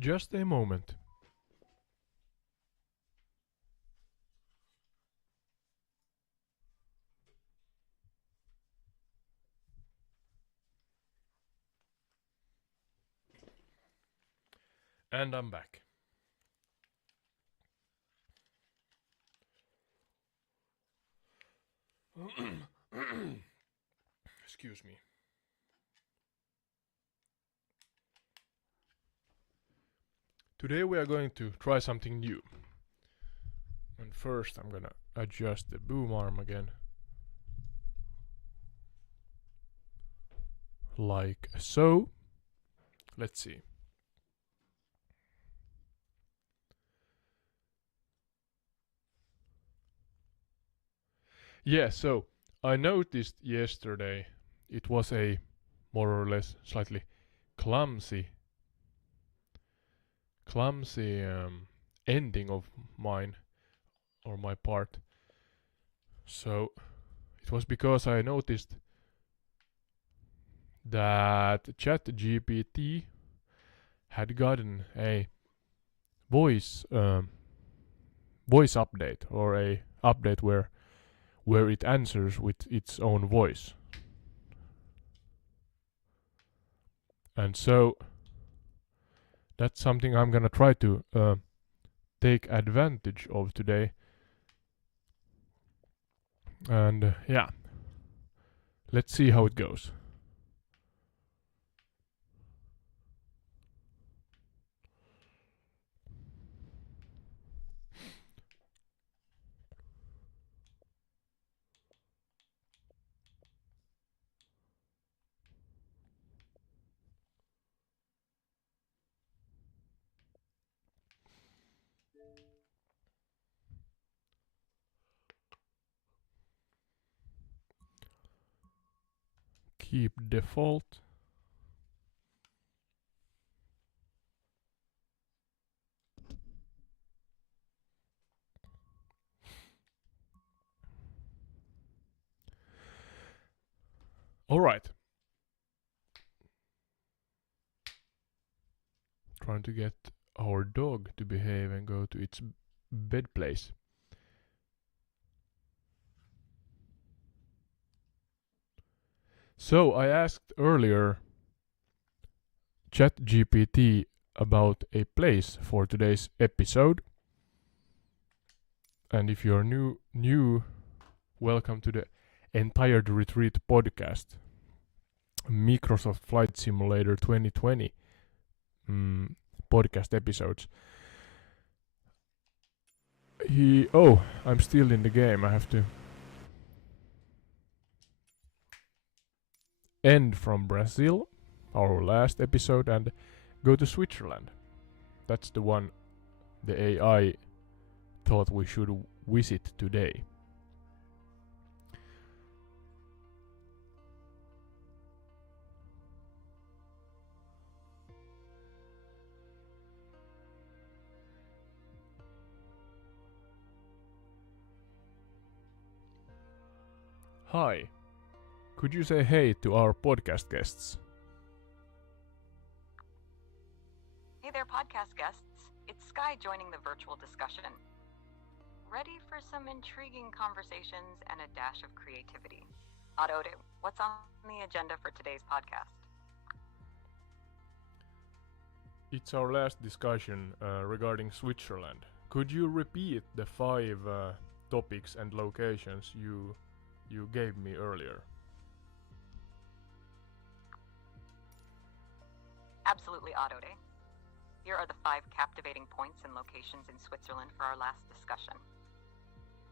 Just a moment. And I'm back. Excuse me. Today we are going to try something new. And first I'm gonna adjust the boom arm again. Like so. Let's see. Yeah, so I noticed yesterday it was a more or less slightly clumsy ending of mine or my part. So it was because I noticed that ChatGPT had gotten a voice voice update or a update where it answers with its own voice. And so that's something I'm gonna try to take advantage of today. And yeah, let's see how it goes. Keep default. Alright. Trying to get our dog to behave and go to its bed place. So I asked earlier ChatGPT about a place for today's episode. And if you're new, welcome to the Entire Retreat podcast. Microsoft Flight Simulator 2020 podcast episodes. I'm still in the game. I have to end from Brazil, our last episode, and go to Switzerland. That's the one the AI thought we should visit today. Hi, could you say hey to our podcast guests? Hey there, podcast guests. It's Sky joining the virtual discussion. Ready for some intriguing conversations and a dash of creativity. Adode, what's on the agenda for today's podcast? It's our last discussion regarding Switzerland. Could you repeat the 5 topics and locations you gave me earlier? Absolutely, Adode. Here are the 5 captivating points and locations in Switzerland for our last discussion.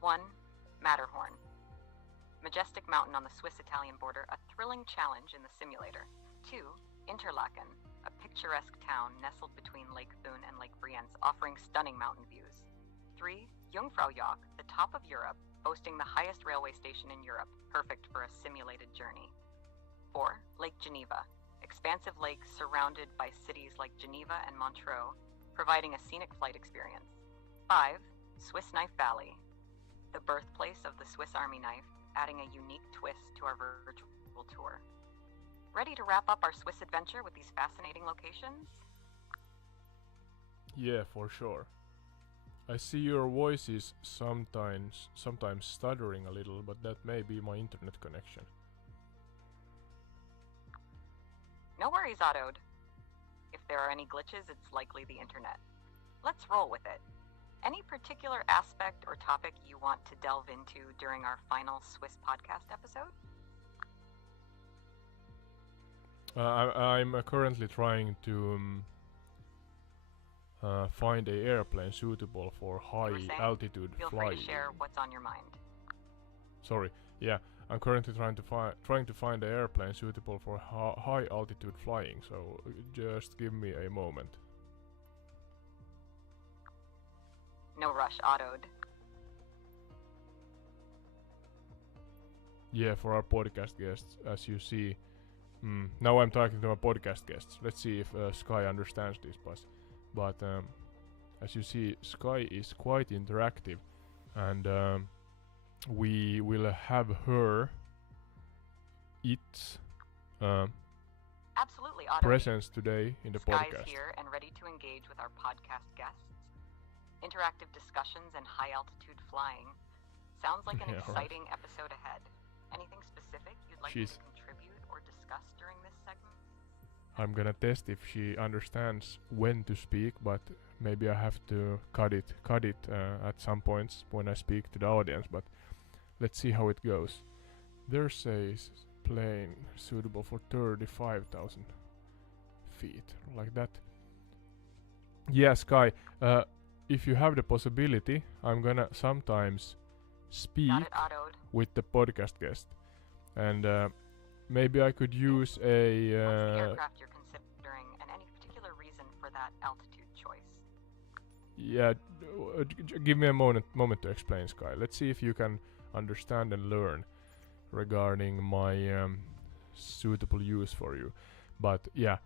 1. Matterhorn. Majestic mountain on the Swiss-Italian border, a thrilling challenge in the simulator. 2. Interlaken, a picturesque town nestled between Lake Thun and Lake Brienz, offering stunning mountain views. 3. Jungfraujoch, the top of Europe, boasting the highest railway station in Europe, perfect for a simulated journey. 4. Lake Geneva, expansive lake surrounded by cities like Geneva and Montreux, providing a scenic flight experience. 5. Swiss Knife Valley, the birthplace of the Swiss Army knife, adding a unique twist to our virtual tour. Ready to wrap up our Swiss adventure with these fascinating locations? Yeah, for sure. I see your voice is sometimes stuttering a little, but that may be my internet connection. No worries, Ottode. If there are any glitches, it's likely the internet. Let's roll with it. Any particular aspect or topic you want to delve into during our final Swiss podcast episode? I'm currently trying to find a airplane suitable for high altitude Feel flying. free to share what's on your mind. Sorry, yeah, I'm currently trying to find an airplane suitable for high altitude flying. So just give me a moment. No rush, Ottode. Yeah, for our podcast guests, as you see. Now I'm talking to my podcast guests. Let's see if Sky understands this, but as you see, Sky is quite interactive, and we will have her its Absolutely, Ottode. presence today in the Sky's podcast. here and ready to engage with our podcast guests. Interactive discussions and high-altitude flying. Sounds like an Yeah, right. exciting episode ahead. Anything specific you'd like She's- to contribute or discuss during this segment? I'm gonna test if she understands when to speak, but maybe I have to cut it at some points when I speak to the audience. But let's see how it goes. There's a plane suitable for 35,000 feet, like that. Yeah, Sky. If you have the possibility, I'm gonna sometimes speak Got it, Ottode. with the podcast guest, and maybe I could use What's the a aircraft you're considering, and any particular reason for that altitude choice? yeah. Give me a moment to explain, Sky. Let's see if you can understand and learn regarding my suitable use for you. But yeah,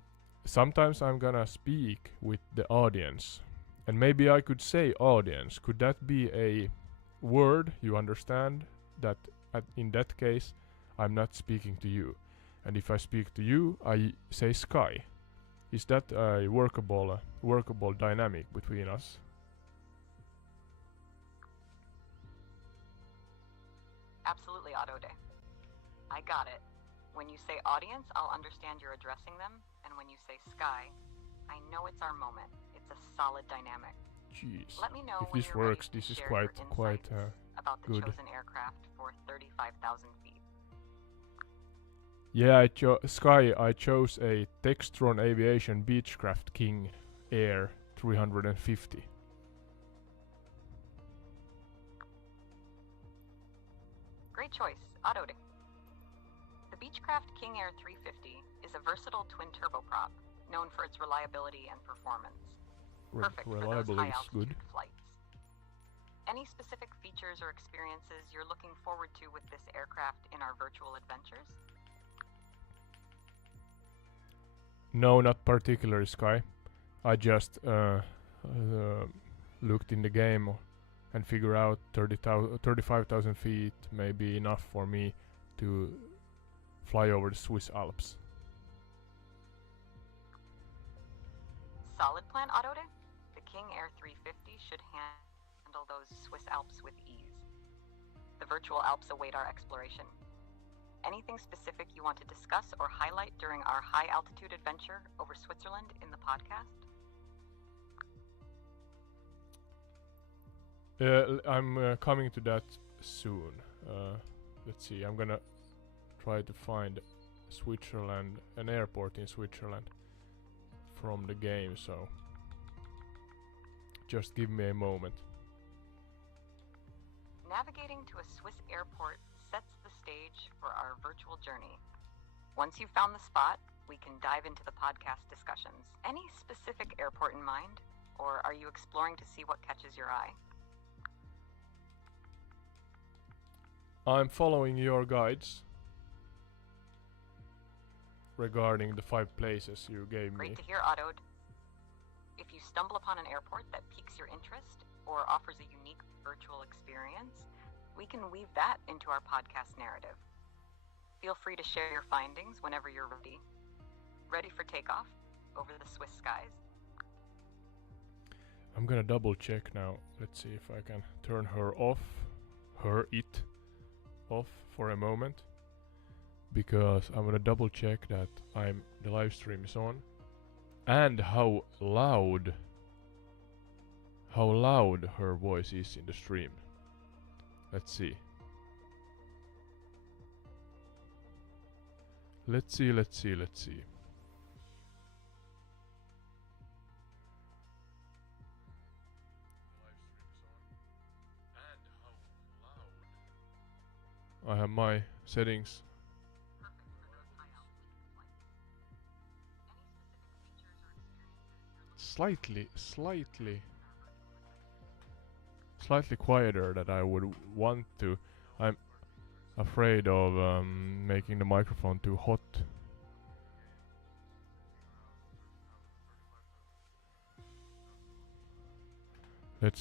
sometimes I'm gonna speak with the audience, and maybe I could say audience. Could that be a word you understand? That in that case, I'm not speaking to you, and if I speak to you, I say Sky. Is that a workable dynamic between us? Absolutely, Ottode. I got it. When you say audience, I'll understand you're addressing them, and when you say sky, I know it's our moment. It's a solid dynamic. Jeez. Let me know If when this you're works, ready to this is share quite your insights about the good. chosen aircraft for 35,000 feet. Yeah, Sky, I chose a Textron Aviation Beechcraft King Air 350. Great choice, Ottode. The Beechcraft King Air 350 is a versatile twin turboprop known for its reliability and performance. Perfect for those Reliability is good. high-altitude flights. Any specific features or experiences you're looking forward to with this aircraft in our virtual adventures? No, not particularly, Sky. I just looked in the game and figure out 35,000 feet may be enough for me to fly over the Swiss Alps. Solid plan, Ottode. The King Air 350 should handle those Swiss Alps with ease. The virtual Alps await our exploration. Anything specific you want to discuss or highlight during our high-altitude adventure over Switzerland in the podcast? I'm coming to that soon. Let's see, I'm gonna try to find Switzerland, an airport in Switzerland from the game, so just give me a moment. Navigating to a Swiss airport sets the stage for our virtual journey. Once you've found the spot, we can dive into the podcast discussions. Any specific airport in mind, or are you exploring to see what catches your eye? I'm following your guides regarding the 5 places you gave Great me. to hear, Ottode. If you stumble upon an airport that piques your interest or offers a unique virtual experience, we can weave that into our podcast narrative. Feel free to share your findings whenever you're ready. Ready for takeoff over the Swiss skies? I'm gonna double check now. Let's see if I can turn her off. It off for a moment. Because I'm gonna double check that the live stream is on. And how loud her voice is in the stream. Let's see. Let's see. I have my settings. Slightly quieter that I would want to. I'm afraid of making the microphone too hot.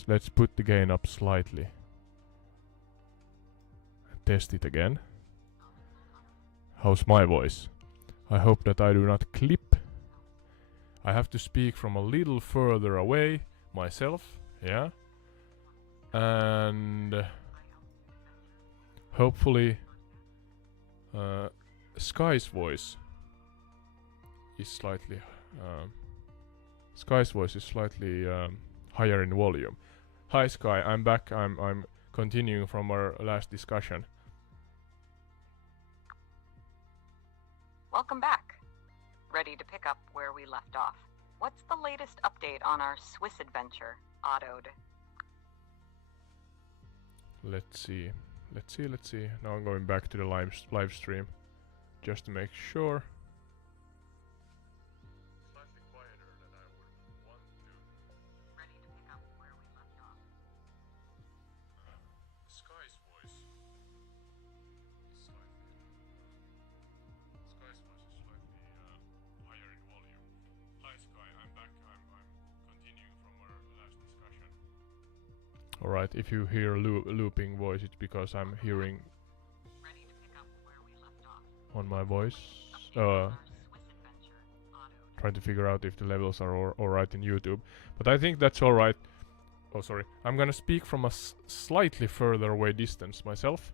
Let's put the gain up slightly. Test it again. How's my voice? I hope that I do not clip. I have to speak from a little further away myself, yeah. And hopefully Sky's voice is slightly higher in volume. Hi Sky, I'm back. I'm continuing from our last discussion. Welcome back. Ready to pick up where we left off. What's the latest update on our Swiss adventure, Otto'd? Let's see. Now I'm going back to the live stream just to make sure. Slightly quieter than I would want to. Ready to pick up where we left off. Sky's voice is slightly higher in volume. Hi Sky, I'm back. I'm continuing from our last discussion. Alright, if you hear looping voice, it's because I'm hearing Ready to pick up where we left off. on my voice. Trying to figure out if the levels are alright in YouTube. But I think that's alright. Oh, sorry. I'm gonna speak from a slightly further away distance myself.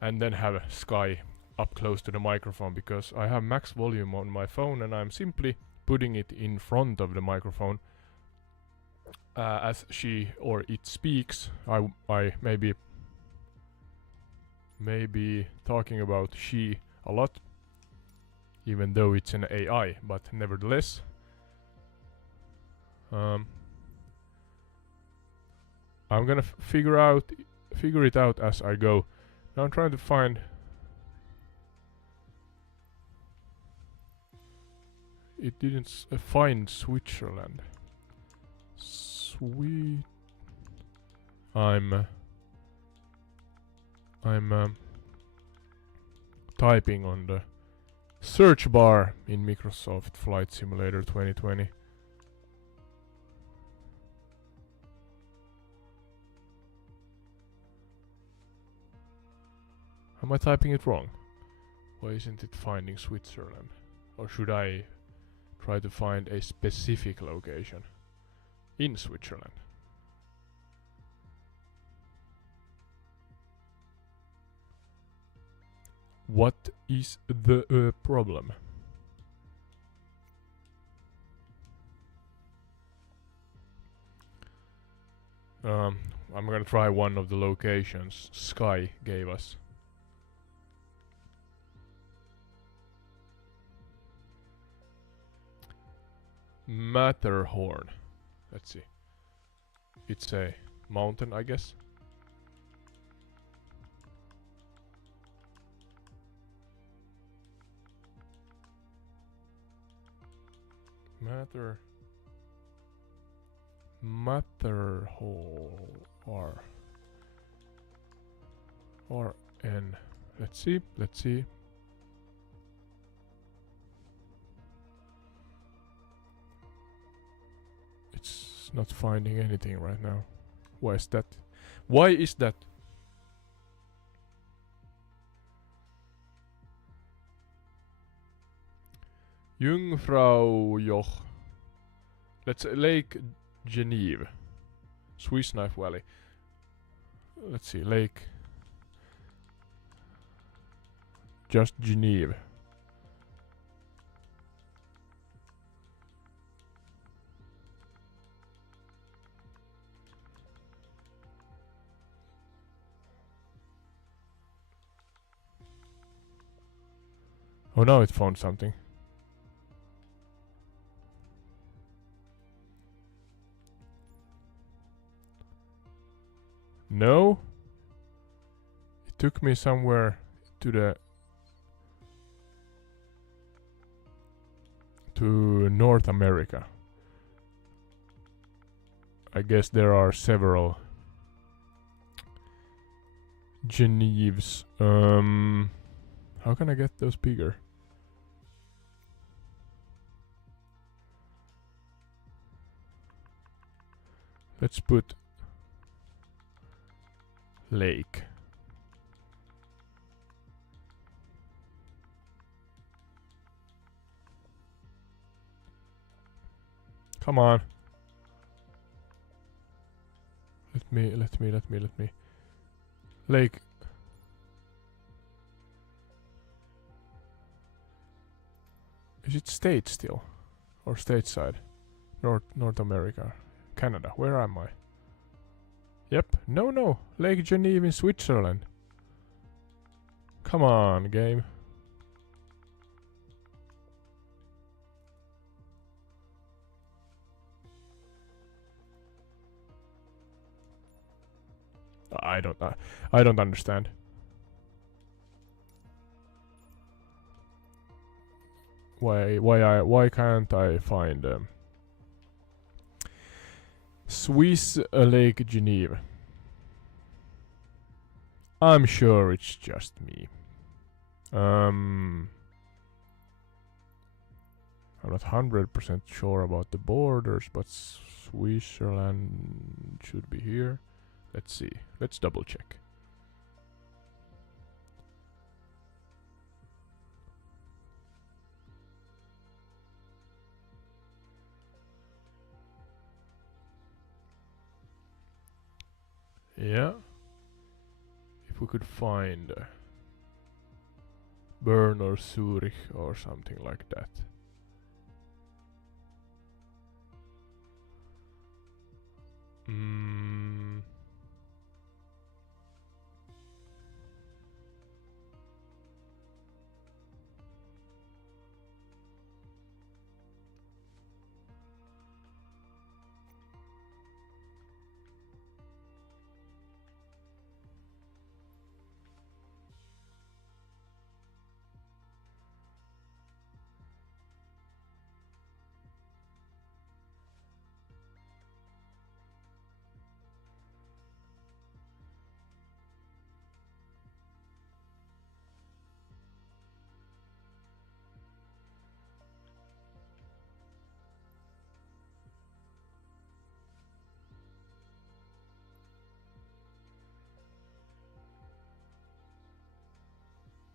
And then have Sky up close to the microphone, because I have max volume on my phone and I'm simply putting it in front of the microphone. As she or it speaks, I may be talking about she a lot, even though it's an AI, but nevertheless. I'm gonna figure it out as I go. Now I'm trying to find. It didn't find Switzerland. Sweet. I'm typing on the search bar in Microsoft Flight Simulator 2020. Am I typing it wrong? Why isn't it finding Switzerland? Or should I try to find a specific location in Switzerland? What is the problem? I'm gonna try one of the locations Sky gave us. Matterhorn. Let's see. It's a mountain, I guess. Matterhorn. R-N. Let's see. It's not finding anything right now. Why is that? Jungfraujoch. Let's Lake Geneva. Swiss Knife Valley. Let's see, lake. Just Geneva. Oh, now it found something. No? It took me somewhere to North America. I guess there are several Geneves. How can I get those bigger? Let's put lake. Come on. Let me. Lake. Is it state still? Or stateside? North America. Canada. Where am I? Yep. No. Lake Geneva in Switzerland. Come on, game. I don't understand. Why can't I find Swiss Lake Geneva? I'm sure it's just me. I'm not 100% sure about the borders, but Switzerland should be here. Let's see. Let's double check. Yeah. If we could find Bern or Zurich or something like that.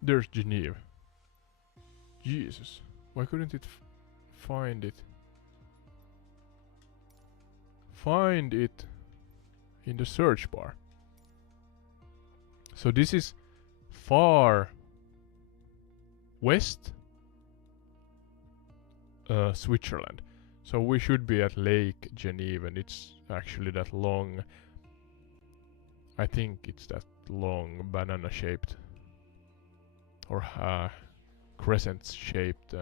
There's Geneva. Jesus. Why couldn't it find it? Find it in the search bar. So this is far west Switzerland. So we should be at Lake Geneva, and it's actually that long. I think it's that long banana shaped or crescent shaped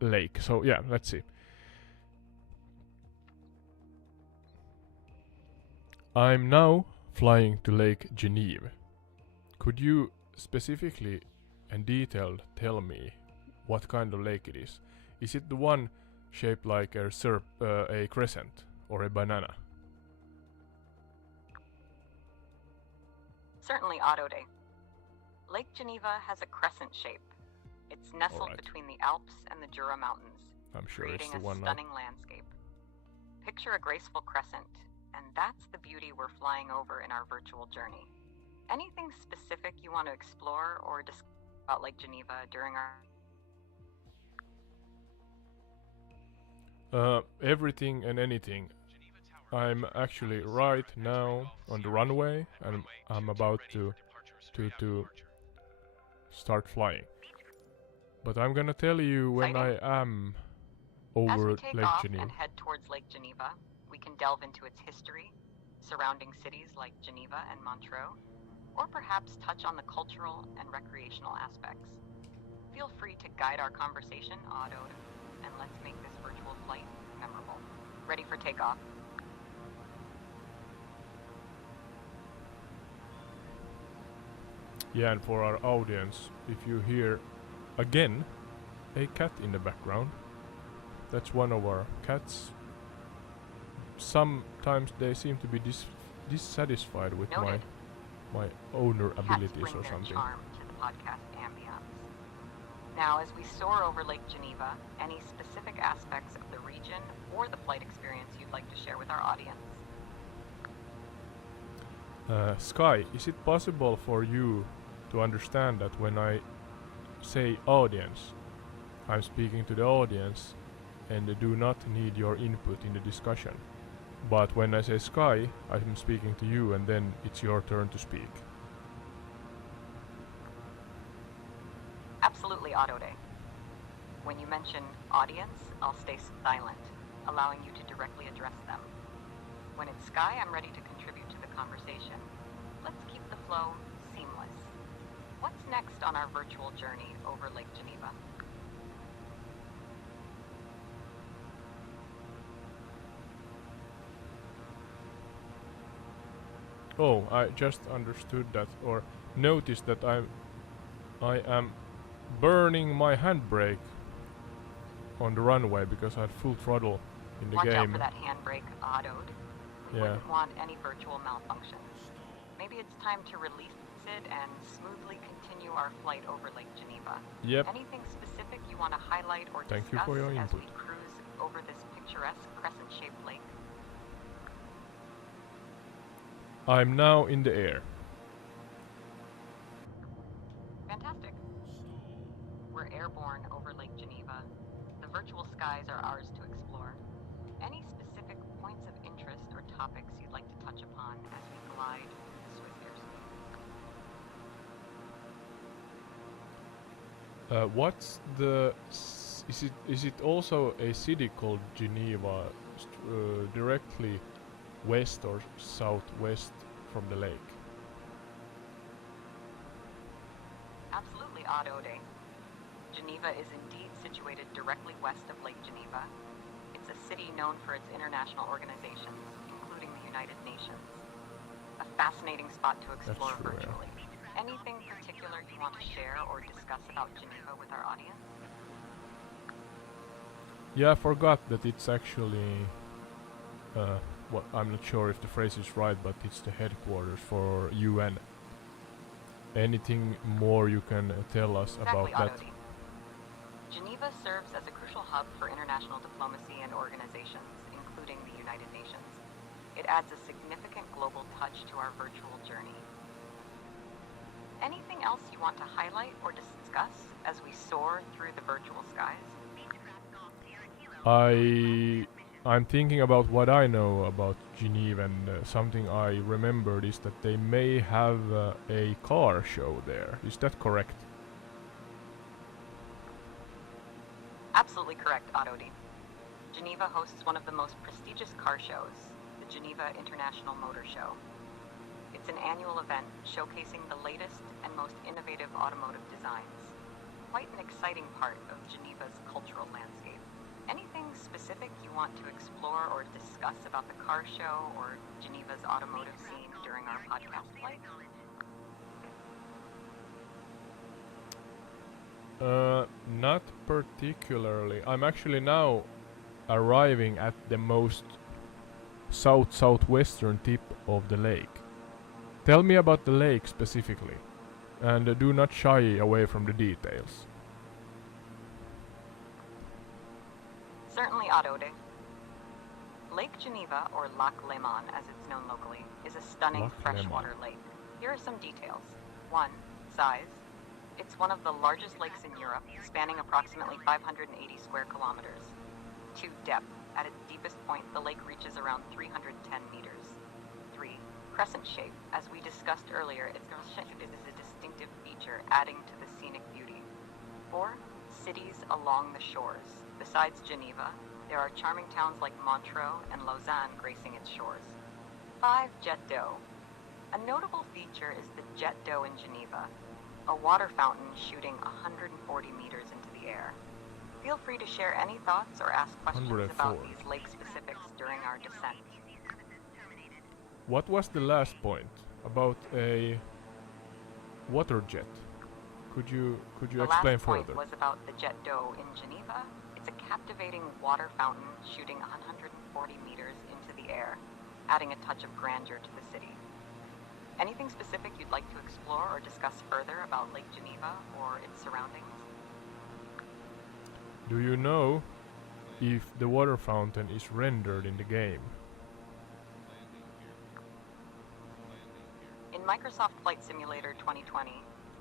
lake. So yeah, let's see. I'm now flying to Lake Geneva. Could you specifically and detailed tell me what kind of lake it is? Is it the one shaped like a crescent or a banana? Certainly, Autoday. Lake Geneva has a crescent shape. It's nestled between the Alps and the Jura Mountains, I'm sure it's creating the a one stunning landscape. Picture a graceful crescent, and that's the beauty we're flying over in our virtual journey. Anything specific you want to explore or discuss about Lake Geneva during our... Everything and anything. I'm actually right now on the runway, and I'm about to start flying. But I'm gonna tell you when I Exciting? am As we over take Lake off Geneva. and head towards Lake Geneva, we can delve into its history, surrounding cities like Geneva and Montreux, or perhaps touch on the cultural and recreational aspects. Feel free to guide our conversation, Otto, and let's make this virtual flight memorable. Ready for takeoff. Yeah, and for our audience, if you hear again a cat in the background, that's one of our cats. Sometimes they seem to be dissatisfied with Noted. my owner Cats abilities bring or their something. charm to the podcast ambiance. Now, as we soar over Lake Geneva, any specific aspects of the region or the flight experience you'd like to share with our audience? Sky, is it possible for you to understand that when I say audience, I'm speaking to the audience and do not need your input in the discussion? But when I say Sky, I'm speaking to you and then it's your turn to speak. Absolutely, Autode. When you mention audience, I'll stay silent, allowing you to directly address them. When it's Sky, I'm ready to contribute to the conversation. Let's keep the flow seamless. What's next on our virtual journey over Lake Geneva? Oh, I just understood that or noticed that I am burning my handbrake on the runway because I had full throttle in the Watch out game. for that handbrake, Autod. We Yeah. wouldn't want any virtual malfunctions. Maybe it's time to release it and smoothly continue our flight over Lake Geneva. Yep. Anything specific you want to highlight or Thank you discuss for your as we input. cruise over this picturesque crescent-shaped lake? I'm now in the air. Fantastic. We're airborne over Lake Geneva. The virtual skies are ours to explore. Any specific points of interest or topics you'd like to touch upon as we glide through the Swiss airspace? What's the is it also a city called Geneva directly west or southwest from the lake? Absolutely, Autode. Geneva is indeed situated directly west of Lake Geneva. It's a city known for its international organizations, including the United Nations. A fascinating spot to explore true, yeah. virtually. Anything particular you want to share or discuss about Geneva with our audience? Yeah, I forgot that it's actually what I'm not sure if the phrase is right, but it's the headquarters for UN. Anything more you can tell us Exactly, about that? Autodi. Geneva serves as a crucial hub for international diplomacy and organizations, including the United Nations. It adds a significant global touch to our virtual journey. Anything else you want to highlight or discuss as we soar through the virtual skies? I'm thinking about what I know about Geneva, and something I remembered is that they may have a car show there. Is that correct? Absolutely correct, Autodi. Geneva hosts one of the most prestigious car shows, the Geneva International Motor Show. It's an annual event showcasing the latest and most innovative automotive designs. Quite an exciting part of Geneva's cultural landscape. Anything specific you want to explore or discuss about the car show or Geneva's automotive scene during our podcast flight? Not particularly. I'm actually now arriving at the most southwestern tip of the lake. Tell me about the lake specifically, and do not shy away from the details. Certainly, Autode. Lake Geneva, or Lac Léman as it's known locally, is a stunning Lac freshwater lake. Here are some details. 1. Size. It's one of the largest lakes in Europe, spanning approximately 580 square kilometers. 2. Depth. At its deepest point, the lake reaches around 310 meters. 3. Crescent shape. As we discussed earlier, its crescent shape is a distinctive feature, adding to the scenic beauty. 4. Cities along the shores. Besides Geneva, there are charming towns like Montreux and Lausanne gracing its shores. 5. Jet d'eau. A notable feature is the jet d'eau in Geneva, a water fountain shooting 140 meters into the air. Feel free to share any thoughts or ask questions 104. about these lake specifics during our descent. What was the last point about a water jet? Could you explain The last point further? was about the jet d'eau in Geneva. It's a captivating water fountain shooting 140 meters into the air, adding a touch of grandeur to the city. Anything specific you'd like to explore or discuss further about Lake Geneva or its surroundings? Do you know if the water fountain is rendered in the game? In Microsoft Flight Simulator 2020,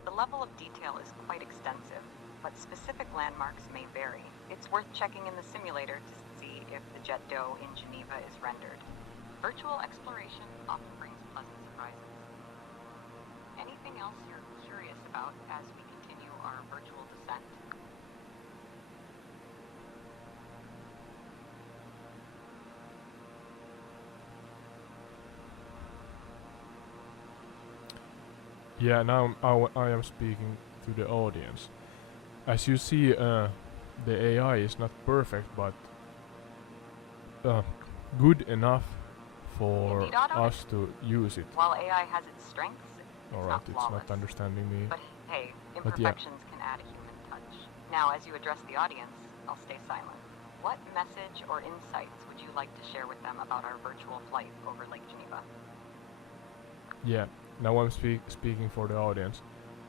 the level of detail is quite extensive, but specific landmarks may vary. It's worth checking in the simulator to see if the jet d'eau in Geneva is rendered. Virtual exploration often brings pleasant surprises. Anything else you're curious about as we continue our virtual descent? Yeah, now I am speaking to the audience. As you see, the AI is not perfect, but good enough for Indeed, Otto. us to use it. While AI has its strengths, it's Alright, not it's flawless. not understanding me. But hey, But yeah. imperfections can add a human touch. Now, as you address the audience, I'll stay silent. What message or insights would you like to share with them about our virtual flight over Lake Geneva? Yeah, now I'm speaking for the audience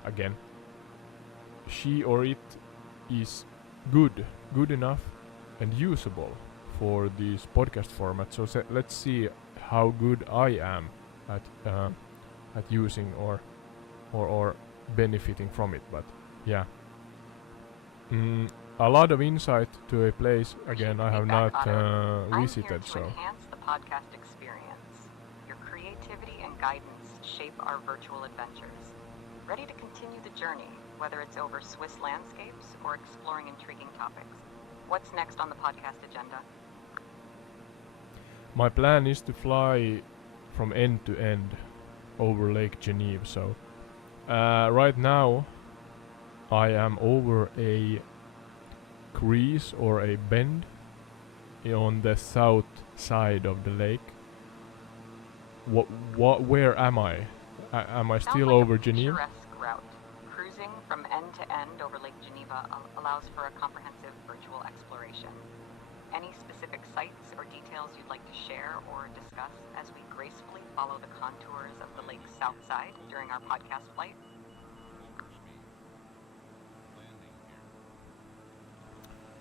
again. She or it is good enough and usable for this podcast format. So let's see how good I am at using or benefiting from it. But yeah, a lot of insight to a place again I have not visited. I'm here to So enhance the podcast experience. Your creativity and guidance shape our virtual adventures. Ready to continue the journey, whether it's over Swiss landscapes or exploring intriguing topics. What's next on the podcast agenda? my plan is to fly from end to end over Lake Geneva. So right now I am over a crease or a bend on the south side of the lake. Where am I? Am I Sounds still like over a Geneva? picturesque route. Cruising from end to end over Lake Geneva allows for a comprehensive virtual exploration. Any specific sites or details you'd like to share or discuss as we gracefully follow the contours of the lake's south side during our podcast flight?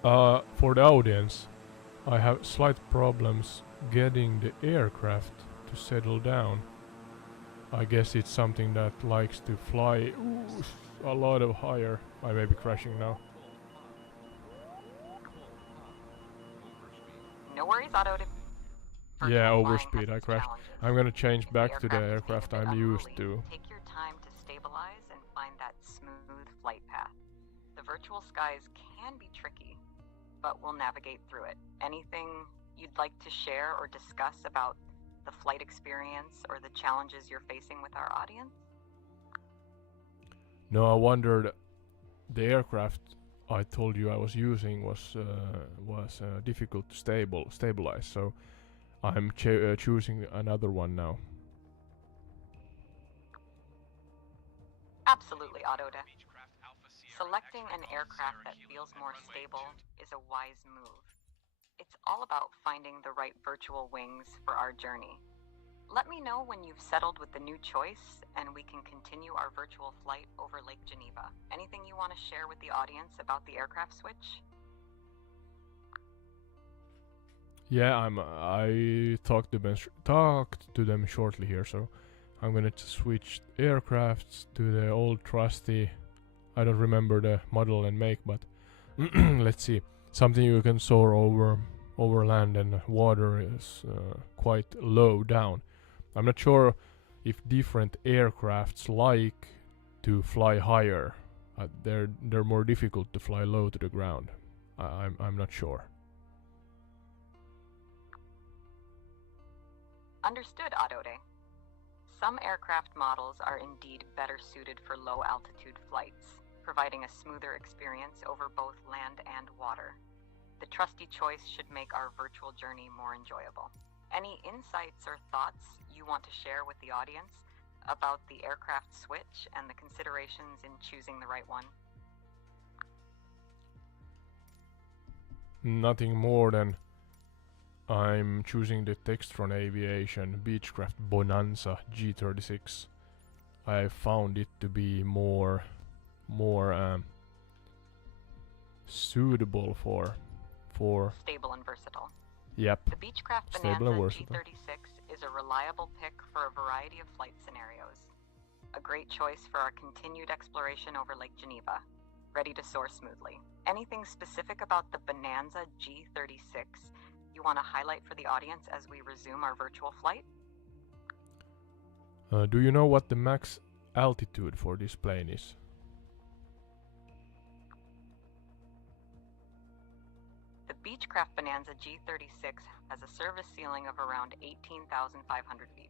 For the audience, I have slight problems getting the aircraft to settle down. I guess it's something that likes to fly a lot of higher. I may be crashing now. No worries, Otto. Yeah, Virtual flying overspeed, has I its crashed. challenges. I'm gonna change If back to the is being aircraft a bit I'm used unruly, to. Take your time to stabilize and find that smooth flight path. The virtual skies can be tricky, but we'll navigate through it. Anything you'd like to share or discuss about the flight experience or the challenges you're facing with our audience? No, I wondered, the aircraft I told you I was using was difficult to stabilize, so I'm choosing another one now. Absolutely, Autode. Selecting an aircraft that feels more stable is a wise move. It's all about finding the right virtual wings for our journey. Let me know when you've settled with the new choice and we can continue our virtual flight over Lake Geneva. Anything you want to share with the audience about the aircraft switch? Yeah, I talked to them shortly here, so I'm gonna switch aircrafts to the old trusty. I don't remember the model and make, but let's see, something you can soar over over land and water is quite low down. I'm not sure if different aircrafts like to fly higher. They're more difficult to fly low to the ground. I'm not sure. Understood, Adode. Some aircraft models are indeed better suited for low altitude flights, providing a smoother experience over both land and water. The trusty choice should make our virtual journey more enjoyable. Any insights or thoughts you want to share with the audience about the aircraft switch and the considerations in choosing the right one? Nothing more than I'm choosing the Textron Aviation Beechcraft Bonanza G36. I found it to be more suitable for stable and versatile. Yep. The Beechcraft Stable Bonanza and versatile. G36 is a reliable pick for a variety of flight scenarios. A great choice for our continued exploration over Lake Geneva, ready to soar smoothly. Anything specific about the Bonanza G36 you want to highlight for the audience as we resume our virtual flight? Do you know what the max altitude for this plane is? The Beechcraft Bonanza G36 has a service ceiling of around 18,500 feet.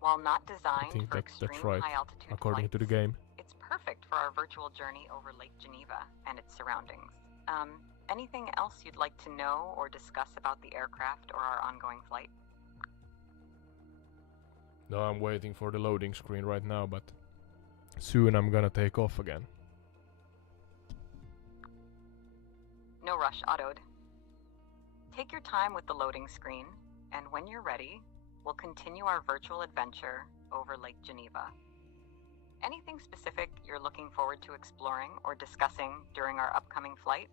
While not I designed think for that's extreme right, high altitude according flights, to the game. it's perfect for our virtual journey over Lake Geneva and its surroundings. Anything else you'd like to know or discuss about the aircraft or our ongoing flight? No, I'm waiting for the loading screen right now, but soon I'm gonna take off again. No rush, Adode. Take your time with the loading screen, and when you're ready, we'll continue our virtual adventure over Lake Geneva. Anything specific you're looking forward to exploring or discussing during our upcoming flight?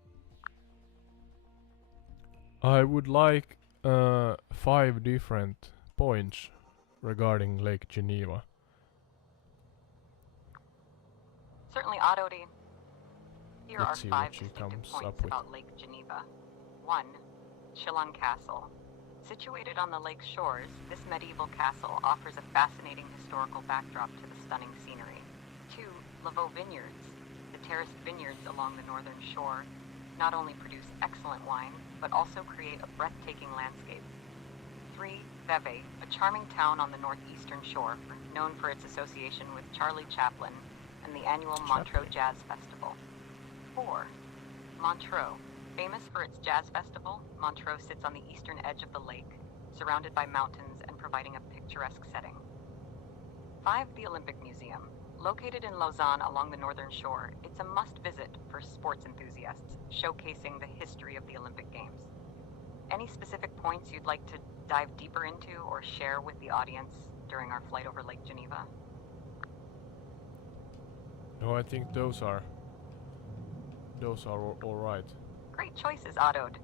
I would like 5 different points regarding Lake Geneva. Certainly, Adode. Here Let's are see 5 what she distinctive comes points up with. about Lake Geneva. 1. Chillon Castle. Situated on the lake's shores, this medieval castle offers a fascinating historical backdrop to the stunning scenery. 2. Laveau Vineyards. The terraced vineyards along the northern shore not only produce excellent wine, but also create a breathtaking landscape. 3. Vevey, a charming town on the northeastern shore, known for its association with Charlie Chaplin and the annual Montreux Jazz Festival. 4. Montreux. Famous for its jazz festival, Montreux sits on the eastern edge of the lake, surrounded by mountains and providing a picturesque setting. 5. The Olympic Museum. Located in Lausanne along the northern shore, it's a must-visit for sports enthusiasts, showcasing the history of the Olympic Games. Any specific points you'd like to dive deeper into or share with the audience during our flight over Lake Geneva? No, I think those are all right. Great choices, Adode.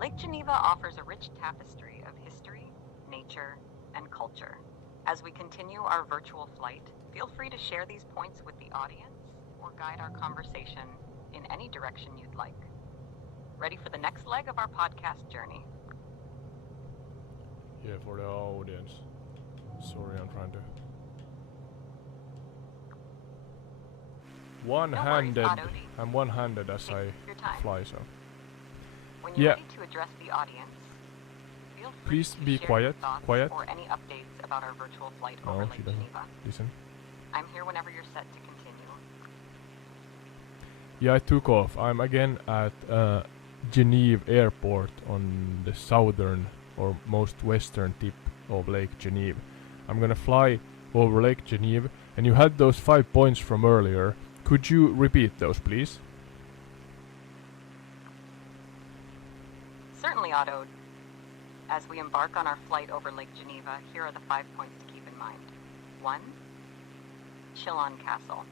Lake Geneva offers a rich tapestry of history, nature, and culture. As we continue our virtual flight, feel free to share these points with the audience or guide our conversation in any direction you'd like. Ready for the next leg of our podcast journey? Yeah, for the audience. Sorry, I'm trying to one-handed. Adode. I'm one-handed as Take I your time. fly, so When you're Yeah. ready to address the audience, feel free Please to be share quiet, your thoughts quiet. or any updates about our virtual flight No, over she Lake doesn't. Geneva. Listen. I'm here whenever you're set to continue. Yeah, I took off. I'm again at Geneva Airport on the southern or most western tip of Lake Geneva. I'm gonna fly over Lake Geneva, and you had those 5 points from earlier. Could you repeat those, please? Certainly, Adode. As we embark on our flight over Lake Geneva, here are the 5 points to keep in mind. 1. Chillon Castle,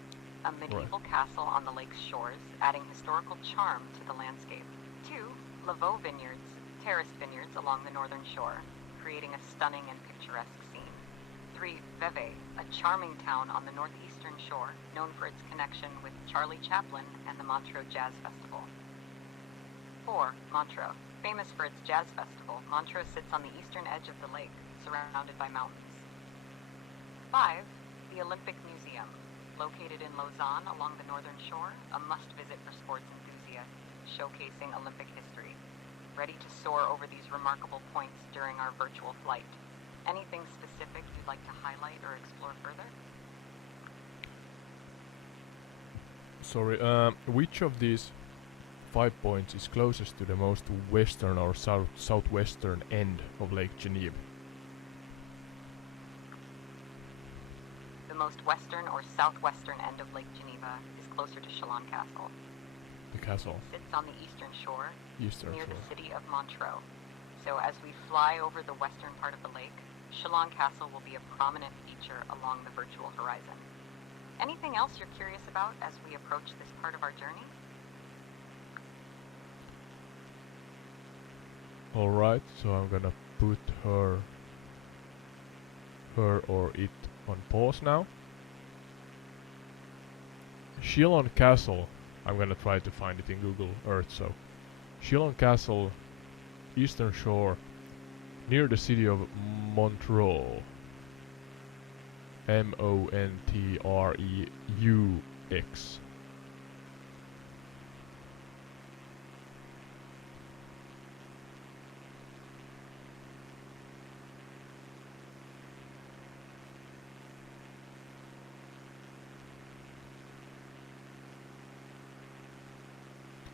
a medieval castle on the lake's shores, adding historical charm to the landscape. 2. Laveau Vineyards, terraced vineyards along the northern shore, creating a stunning and picturesque scene. 3. Vevey, a charming town on the northeastern shore, known for its connection with Charlie Chaplin and the Montreux Jazz Festival. 4. Montreux, Famous for its jazz festival, Montreux sits on the eastern edge of the lake, surrounded by mountains. 5. The Olympic Museum, located in Lausanne along the northern shore, a must-visit for sports enthusiasts, showcasing Olympic history. Ready to soar over these remarkable points during our virtual flight. Anything specific you'd like to highlight or explore further? Sorry, which of these 5 points is closest to the most western or southwestern end of Lake Geneva? The most western or southwestern end of Lake Geneva is closer to Chalon Castle. The castle. It sits on the eastern shore, near Shore. the city of Montreux. So as we fly over the western part of the lake, Chalon Castle will be a prominent feature along the virtual horizon. Anything else you're curious about as we approach this part of our journey? Alright, so I'm gonna put her or it on pause now. Chalon Castle, I'm gonna try to find it in Google Earth, so Chalon Castle, eastern shore, near the city of Montreux. Montreux.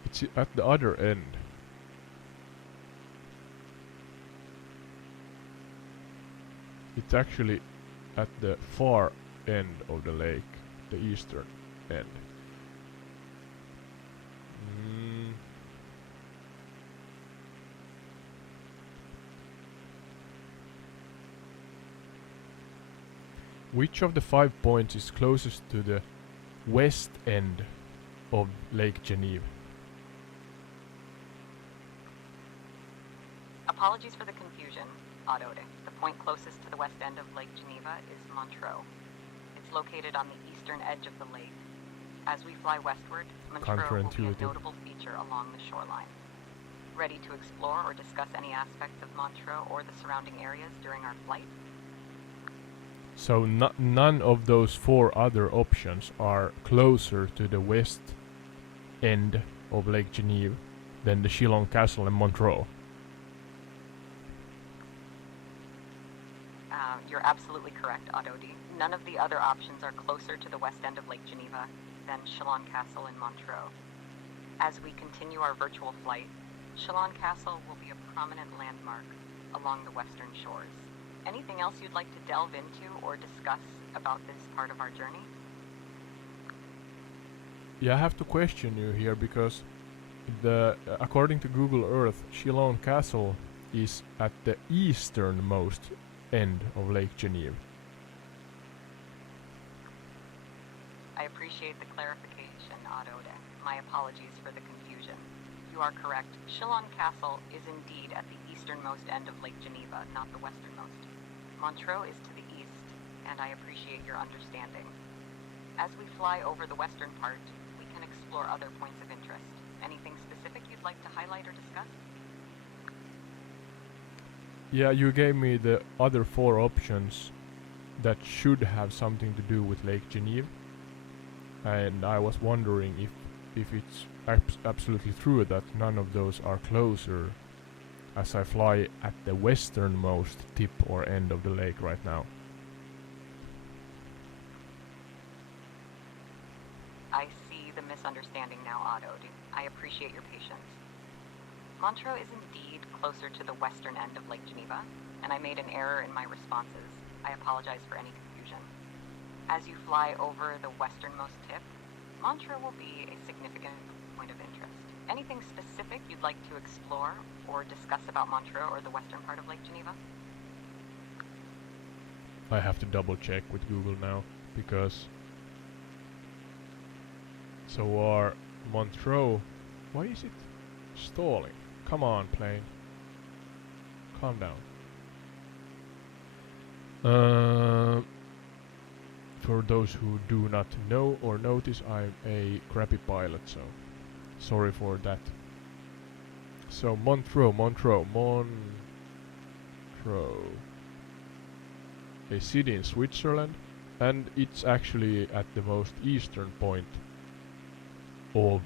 It's at the other end. It's actually at the far end of the lake, the eastern end. Which of the 5 points is closest to the west end of Lake Geneva? Apologies for the confusion, Adode. The point closest to the west end of Lake Geneva is Montreux. It's located on the eastern edge of the lake. As we fly westward, Montreux will be a notable feature along the shoreline. Ready to explore or discuss any aspects of Montreux or the surrounding areas during our flight? So none of those 4 other options are closer to the west end of Lake Geneva than the Chalon Castle and Montreux. You're absolutely correct, Adode. None of the other options are closer to the west end of Lake Geneva than Chalon Castle and Montreux. As we continue our virtual flight, Chalon Castle will be a prominent landmark along the western shores. Anything else you'd like to delve into or discuss about this part of our journey? Yeah, I have to question you here because according to Google Earth, Chalon Castle is at the easternmost end of Lake Geneva. I appreciate the clarification, Adode. My apologies for the confusion. You are correct. Chalon Castle is indeed at the easternmost end of Lake Geneva, not the westernmost. Montreux is to the east, and I appreciate your understanding. As we fly over the western part, we can explore other points of interest. Anything specific you'd like to highlight or discuss? Yeah, you gave me the other 4 options that should have something to do with Lake Geneva, and I was wondering if it's absolutely true that none of those are closer as I fly at the westernmost tip or end of the lake right now. I see the misunderstanding now, Adode. I appreciate your patience. Montreux is indeed closer to the western end of Lake Geneva, and I made an error in my responses. I apologize for any confusion. As you fly over the westernmost tip, Montreux will be a significant point of interest. Anything specific you'd like to explore or discuss about Montreux or the western part of Lake Geneva? I have to double check with Google now because so are Montreux. Why is it stalling? Come on, plane. Calm down. For those who do not know or notice, I'm a crappy pilot, so sorry for that. So Montreux, a city in Switzerland, and it's actually at the most eastern point of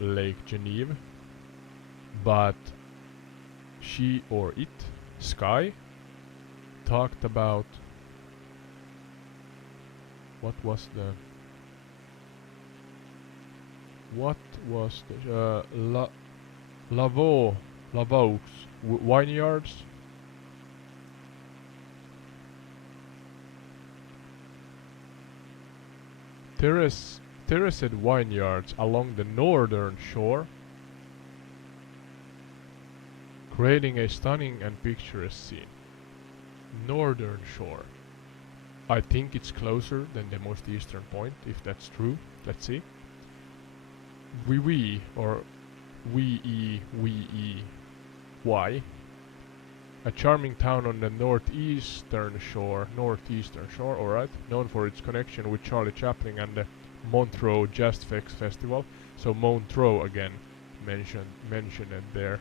Lake Geneva. But she or it, Sky, talked about what was the Lavaux vineyards. Terraced vineyards along the northern shore, creating a stunning and picturesque scene. Northern shore. I think it's closer than the most eastern point, if that's true. Let's see. Or Wee-E-Y. A charming town on the northeastern shore, alright, known for its connection with Charlie Chaplin and the Montreux Jazz Festival. So Montreux again mentioned it there.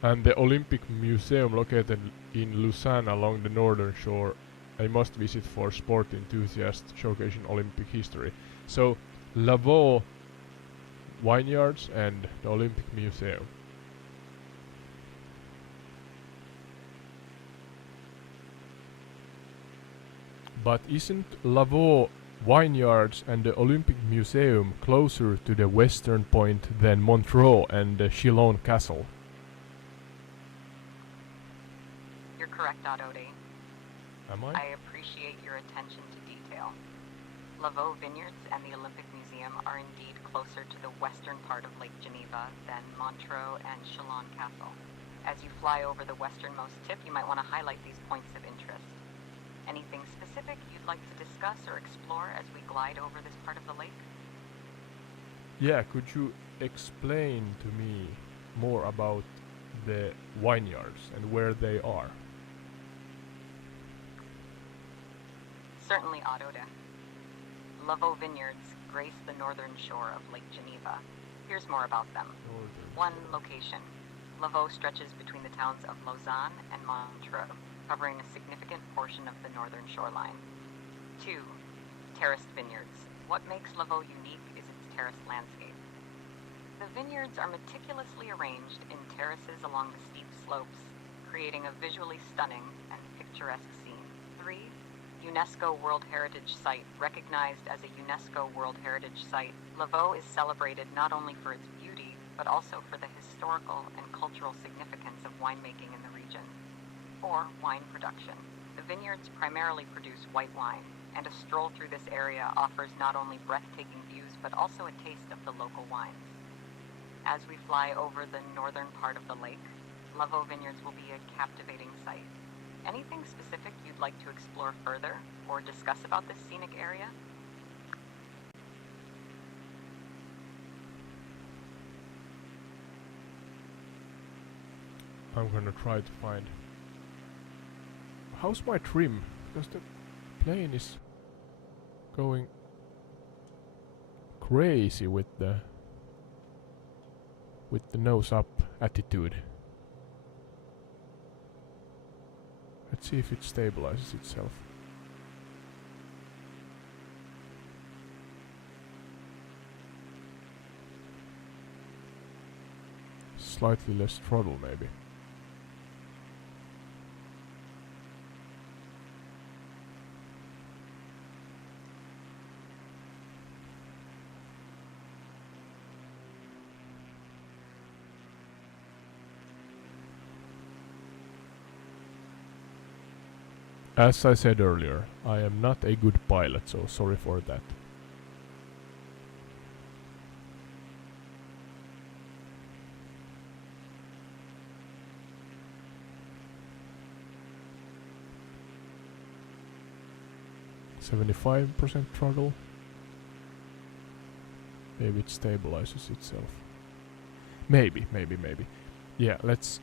And the Olympic Museum located in Lausanne along the northern shore, a must visit for sport enthusiasts showcasing Olympic history. So Lavaux vineyards and the Olympic Museum. But isn't Lavaux vineyards and the Olympic Museum closer to the western point than Montreux and the Chillon Castle? You're correct, Odode. Am I? I appreciate your attention to detail. Lavaux Vineyards and the Olympic Museum are indeed closer to the western part of Lake Geneva than Montreux and Chillon Castle. As you fly over the westernmost tip, you might want to highlight these points of interest. Anything specific you'd like to discuss or explore as we glide over this part of the lake? Yeah, could you explain to me more about the vineyards and where they are? Certainly, Odode. Lavaux Vineyards grace the northern shore of Lake Geneva. Here's more about them. One, location. Lavaux stretches between the towns of Lausanne and Montreux, covering a significant portion of the northern shoreline. 2. Terraced vineyards. What makes Lavaux unique is its terraced landscape. The vineyards are meticulously arranged in terraces along the steep slopes, creating a visually stunning and picturesque scene. 3. UNESCO World Heritage Site. Recognized as a UNESCO World Heritage Site, Lavaux is celebrated not only for its beauty, but also for the historical and cultural significance of winemaking in the region. 4. Wine production. The vineyards primarily produce white wine, and a stroll through this area offers not only breathtaking views, but also a taste of the local wines. As we fly over the northern part of the lake, Lavaux Vineyards will be a captivating sight. Anything specific you'd like to explore further or discuss about this scenic area? I'm gonna try to find. How's my trim? Because the plane is going crazy with the nose up attitude. Let's see if it stabilizes itself. Slightly less throttle maybe. As I said earlier, I am not a good pilot, so sorry for that. %75% throttle. Maybe it stabilizes itself. Maybe. Yeah, let's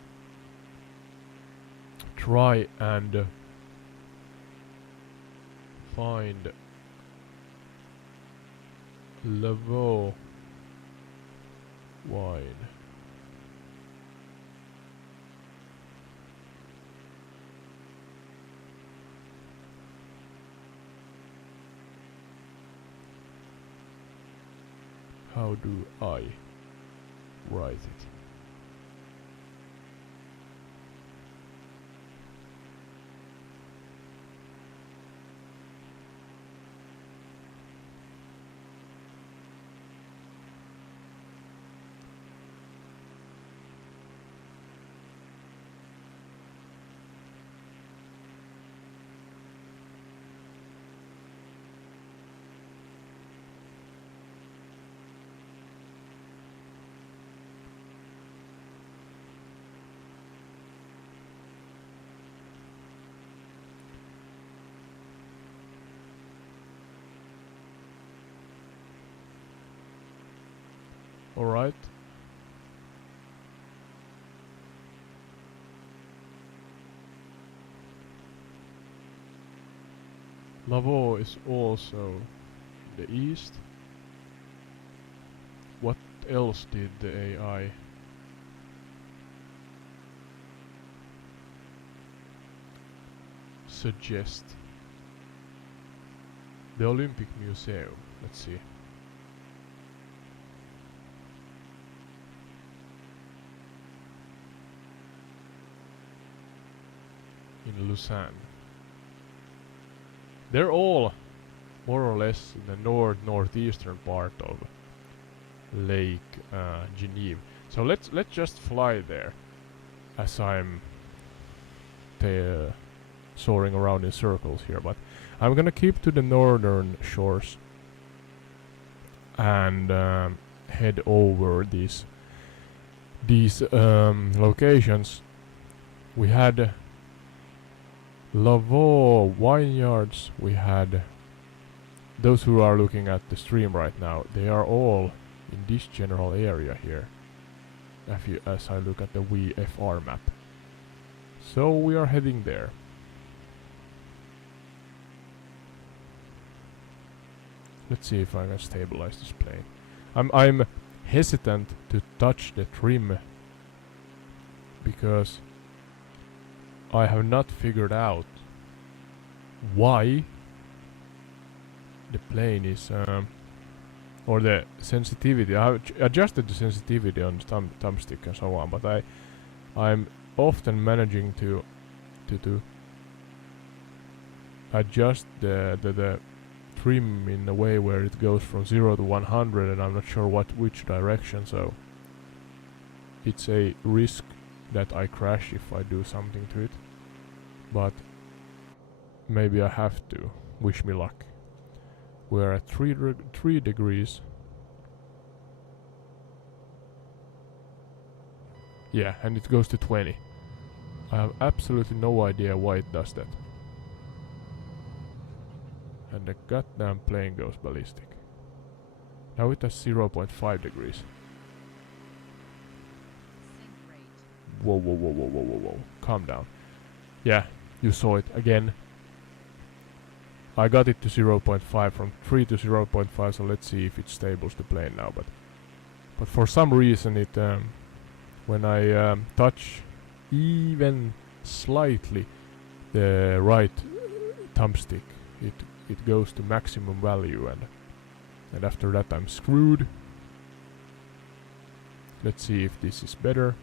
try and find Lavaux wine. How do I write it? Alright. Lavaux is also the east. What else did the AI suggest? The Olympic Museum. Let's see. In Lausanne. They're all more or less in the northeastern part of Lake Geneva. So let's just fly there, as I'm soaring around in circles here. But I'm gonna keep to the northern shores and head over these locations. We had Lavaux vineyards. We had those who are looking at the stream right now. They are all in this general area here. As I look at the VFR map. So we are heading there. Let's see if I can stabilize this plane. I'm hesitant to touch the trim because I have not figured out why the plane is or the sensitivity. I have adjusted the sensitivity on the thumbstick and so on, but I'm often managing to adjust the trim in a way where it goes from 0 to 100, and I'm not sure which direction, so it's a risk that I crash if I do something to it, but maybe I have to. Wish me luck. We're at 3 degrees. Yeah, and it goes to 20. I have absolutely no idea why it does that. And the goddamn plane goes ballistic. Now it has 0.5 degrees. Whoa, whoa, whoa, whoa, whoa, whoa, whoa. Calm down. Yeah, you saw it again. I got it to 0.5 from 3 to 0.5, so let's see if it stables the plane now. But for some reason it when I touch even slightly the right thumbstick, it goes to maximum value, and after that I'm screwed. Let's see if this is better.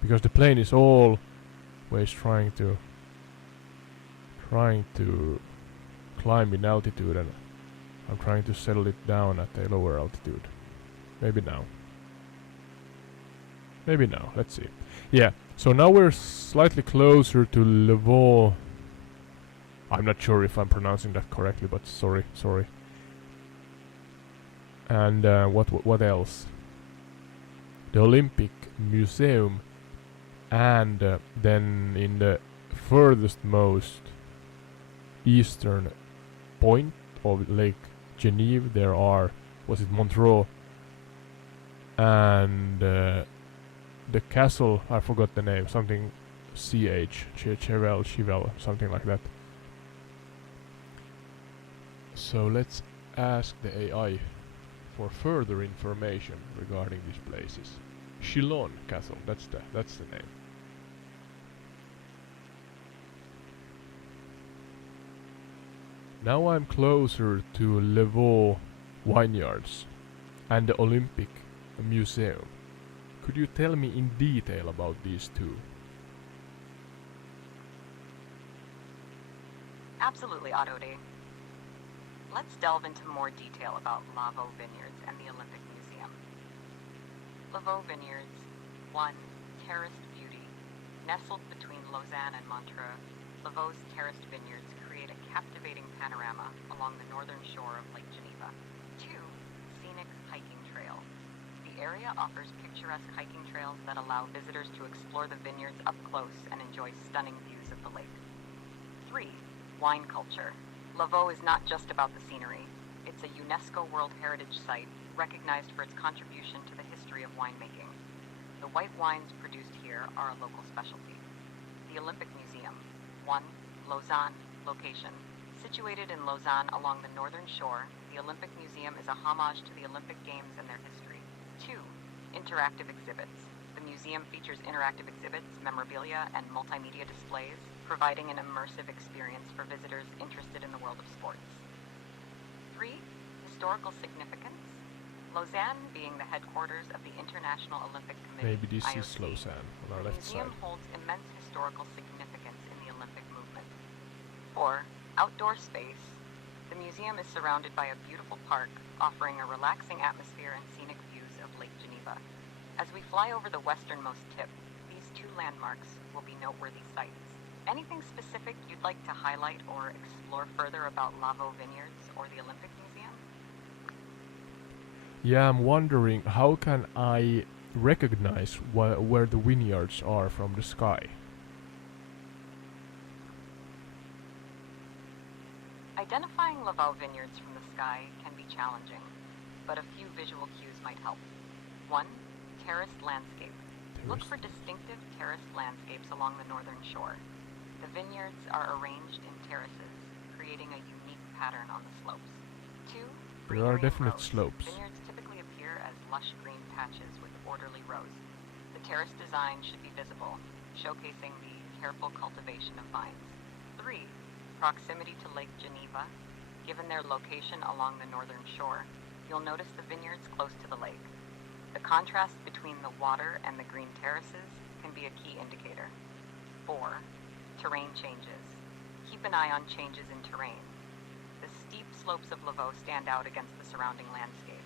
Because the plane is always trying to climb in altitude, and I'm trying to settle it down at a lower altitude. Maybe now. Maybe now. Let's see. Yeah. So now we're slightly closer to Lavaux. I'm not sure if I'm pronouncing that correctly, but sorry. And what else? The Olympic Museum. And then in the furthest most eastern point of Lake Geneva there are, was it Montreux and the castle, I forgot the name, something Chevel, something like that. So let's ask the AI for further information regarding these places. Shillon Castle, that's the name. Now I'm closer to Le Vaux vineyards and the Olympic Museum. Could you tell me in detail about these two? Absolutely, Autode. Let's delve into more detail about Le Vaux Vineyards and the Olympic Museum. Le Vaux Vineyards, one terraced beauty. Nestled between Lausanne and Montreux, Le Vaux terraced vineyards create a captivating panorama along the northern shore of Lake Geneva. Two, scenic hiking trails. The area offers picturesque hiking trails that allow visitors to explore the vineyards up close and enjoy stunning views of the lake. 3. Wine culture. Le Vaux is not just about the scenery. It's a UNESCO World Heritage Site recognized for its contribution to the history of winemaking. The white wines produced here are a local specialty. The Olympic Museum. 1. Lausanne. Location. Situated in Lausanne along the northern shore, the Olympic Museum is a homage to the Olympic Games and their history. 2. Interactive exhibits. The museum features interactive exhibits, memorabilia, and multimedia displays, providing an immersive experience for visitors interested in the world of sports. 3. Historical significance. Lausanne being the headquarters of the International Olympic Committee, Maybe this IOC, is Lausanne on our the left museum side. holds immense historical significance in the Olympic movement. 4. Outdoor space. The museum is surrounded by a beautiful park, offering a relaxing atmosphere and scenic views of Lake Geneva. As we fly over the westernmost tip, these two landmarks will be noteworthy sights. Anything specific you'd like to highlight or explore further about Le Vaux Vineyards or the Olympic Museum? Yeah, I'm wondering how can I recognize where the vineyards are from the sky? Identifying Le Vaux Vineyards from the sky can be challenging, but a few visual cues might help. 1. Terraced landscape. Look for distinctive terraced landscapes along the northern shore. The vineyards are arranged in terraces, creating a unique pattern on the slopes. 2. There are Greenery and definite rows. slopes. Vineyards typically appear as lush green patches with orderly rows. The terrace design should be visible, showcasing the careful cultivation of vines. 3. Proximity to Lake Geneva. Given their location along the northern shore, you'll notice the vineyards close to the lake. The contrast between the water and the green terraces can be a key indicator. 4. Terrain changes. Keep an eye on changes in terrain. The steep slopes of Le Vaux stand out against the surrounding landscape.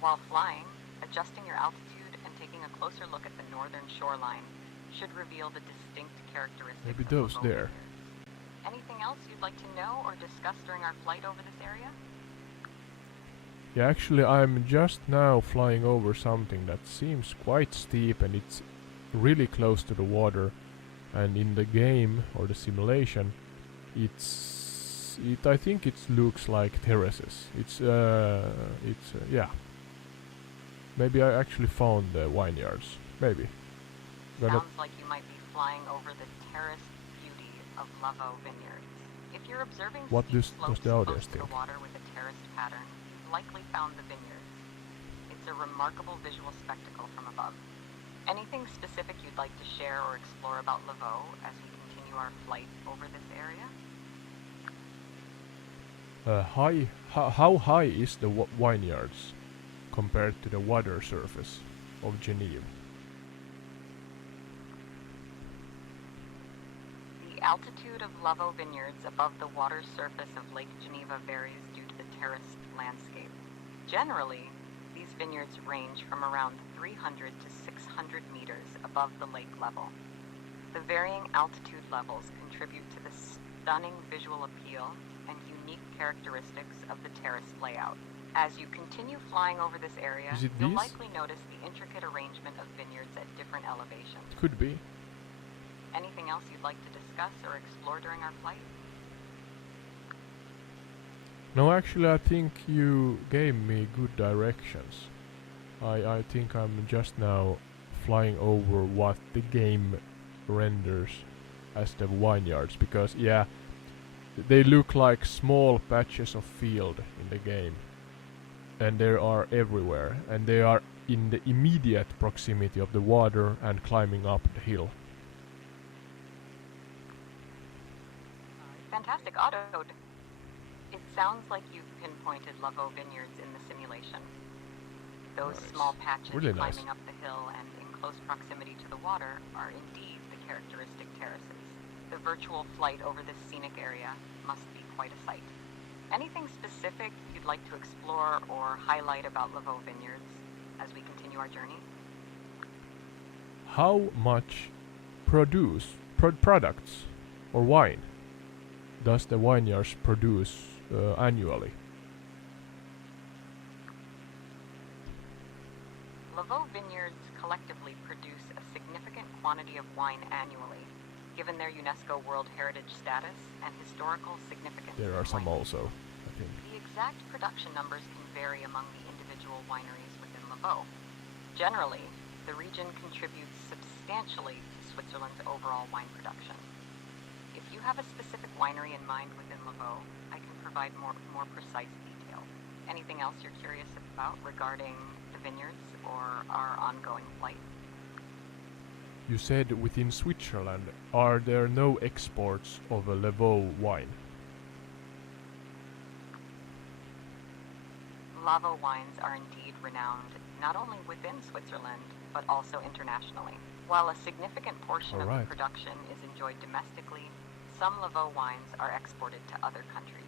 While flying, adjusting your altitude and taking a closer look at the northern shoreline should reveal the distinct characteristics Maybe of those Le Vaux there. vineyards. Anything else you'd like to know or discuss during our flight over this area? Yeah, actually I'm just now flying over something that seems quite steep and it's really close to the water, and in the game or the simulation I think it looks like terraces. Yeah. Maybe I actually found the vineyards. Maybe. Gonna Sounds like you might be flying over the terraced beauty of Le Vaux Vineyards. If you're observing What steep does slopes the close audience to the think? water with a terraced pattern, you've likely found the vineyards. It's a remarkable visual spectacle from above. Anything specific you'd like to share or explore about Le Vaux as we continue our flight over this area? how high is the vineyards compared to the water surface of Geneva? The altitude of Le Vaux Vineyards above the water surface of Lake Geneva varies due to the terraced landscape. Generally, these vineyards range from around 300 to 600 meters above the lake level. The varying altitude levels contribute to the stunning visual appeal and unique characteristics of the terrace layout. As you continue flying over this area, Is it you'll these? likely notice the intricate arrangement of vineyards at different elevations. Could be. Anything else you'd like to discuss or explore during our flight? No, actually I think you gave me good directions. I think I'm just now flying over what the game renders as the vineyards, because yeah, they look like small patches of field in the game, and they are everywhere, and they are in the immediate proximity of the water and climbing up the hill. Fantastic, Otto. It sounds like you've pinpointed Laveau Vineyards in the simulation. Those Nice. small patches Really climbing nice. up the hill and in close proximity to the water are indeed the characteristic terraces. The virtual flight over this scenic area must be quite a sight. Anything specific you'd like to explore or highlight about Laveau Vineyards as we continue our journey? How much products or wine does the vineyards produce annually? Laveau Vineyards collectively produce a significant quantity of wine annually, given their UNESCO World Heritage status and historical significance. There are some also, I think. The exact production numbers can vary among the individual wineries within Laveau. Generally, the region contributes substantially to Switzerland's overall wine production. If you have a specific winery in mind within Laveau, I can provide more precise detail. Anything else you're curious about regarding the vineyards or our ongoing flight? You said within Switzerland, are there no exports of a Laveau wine? Laveau wines are indeed renowned not only within Switzerland, but also internationally. While a significant portion of the production is enjoyed domestically, some Laveau wines are exported to other countries.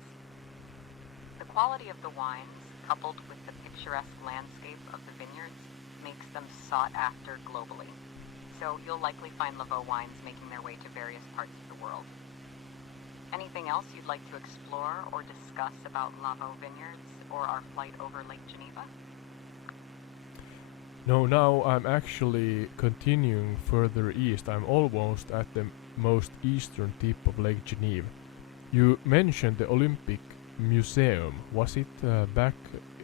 The quality of the wines, coupled with the picturesque landscape of the vineyards, makes them sought after globally. So you'll likely find Laveau wines making their way to various parts of the world. Anything else you'd like to explore or discuss about Laveau Vineyards or our flight over Lake Geneva? No, now I'm actually continuing further east. I'm almost at the most eastern tip of Lake Geneva. You mentioned the Olympic Museum. Was it back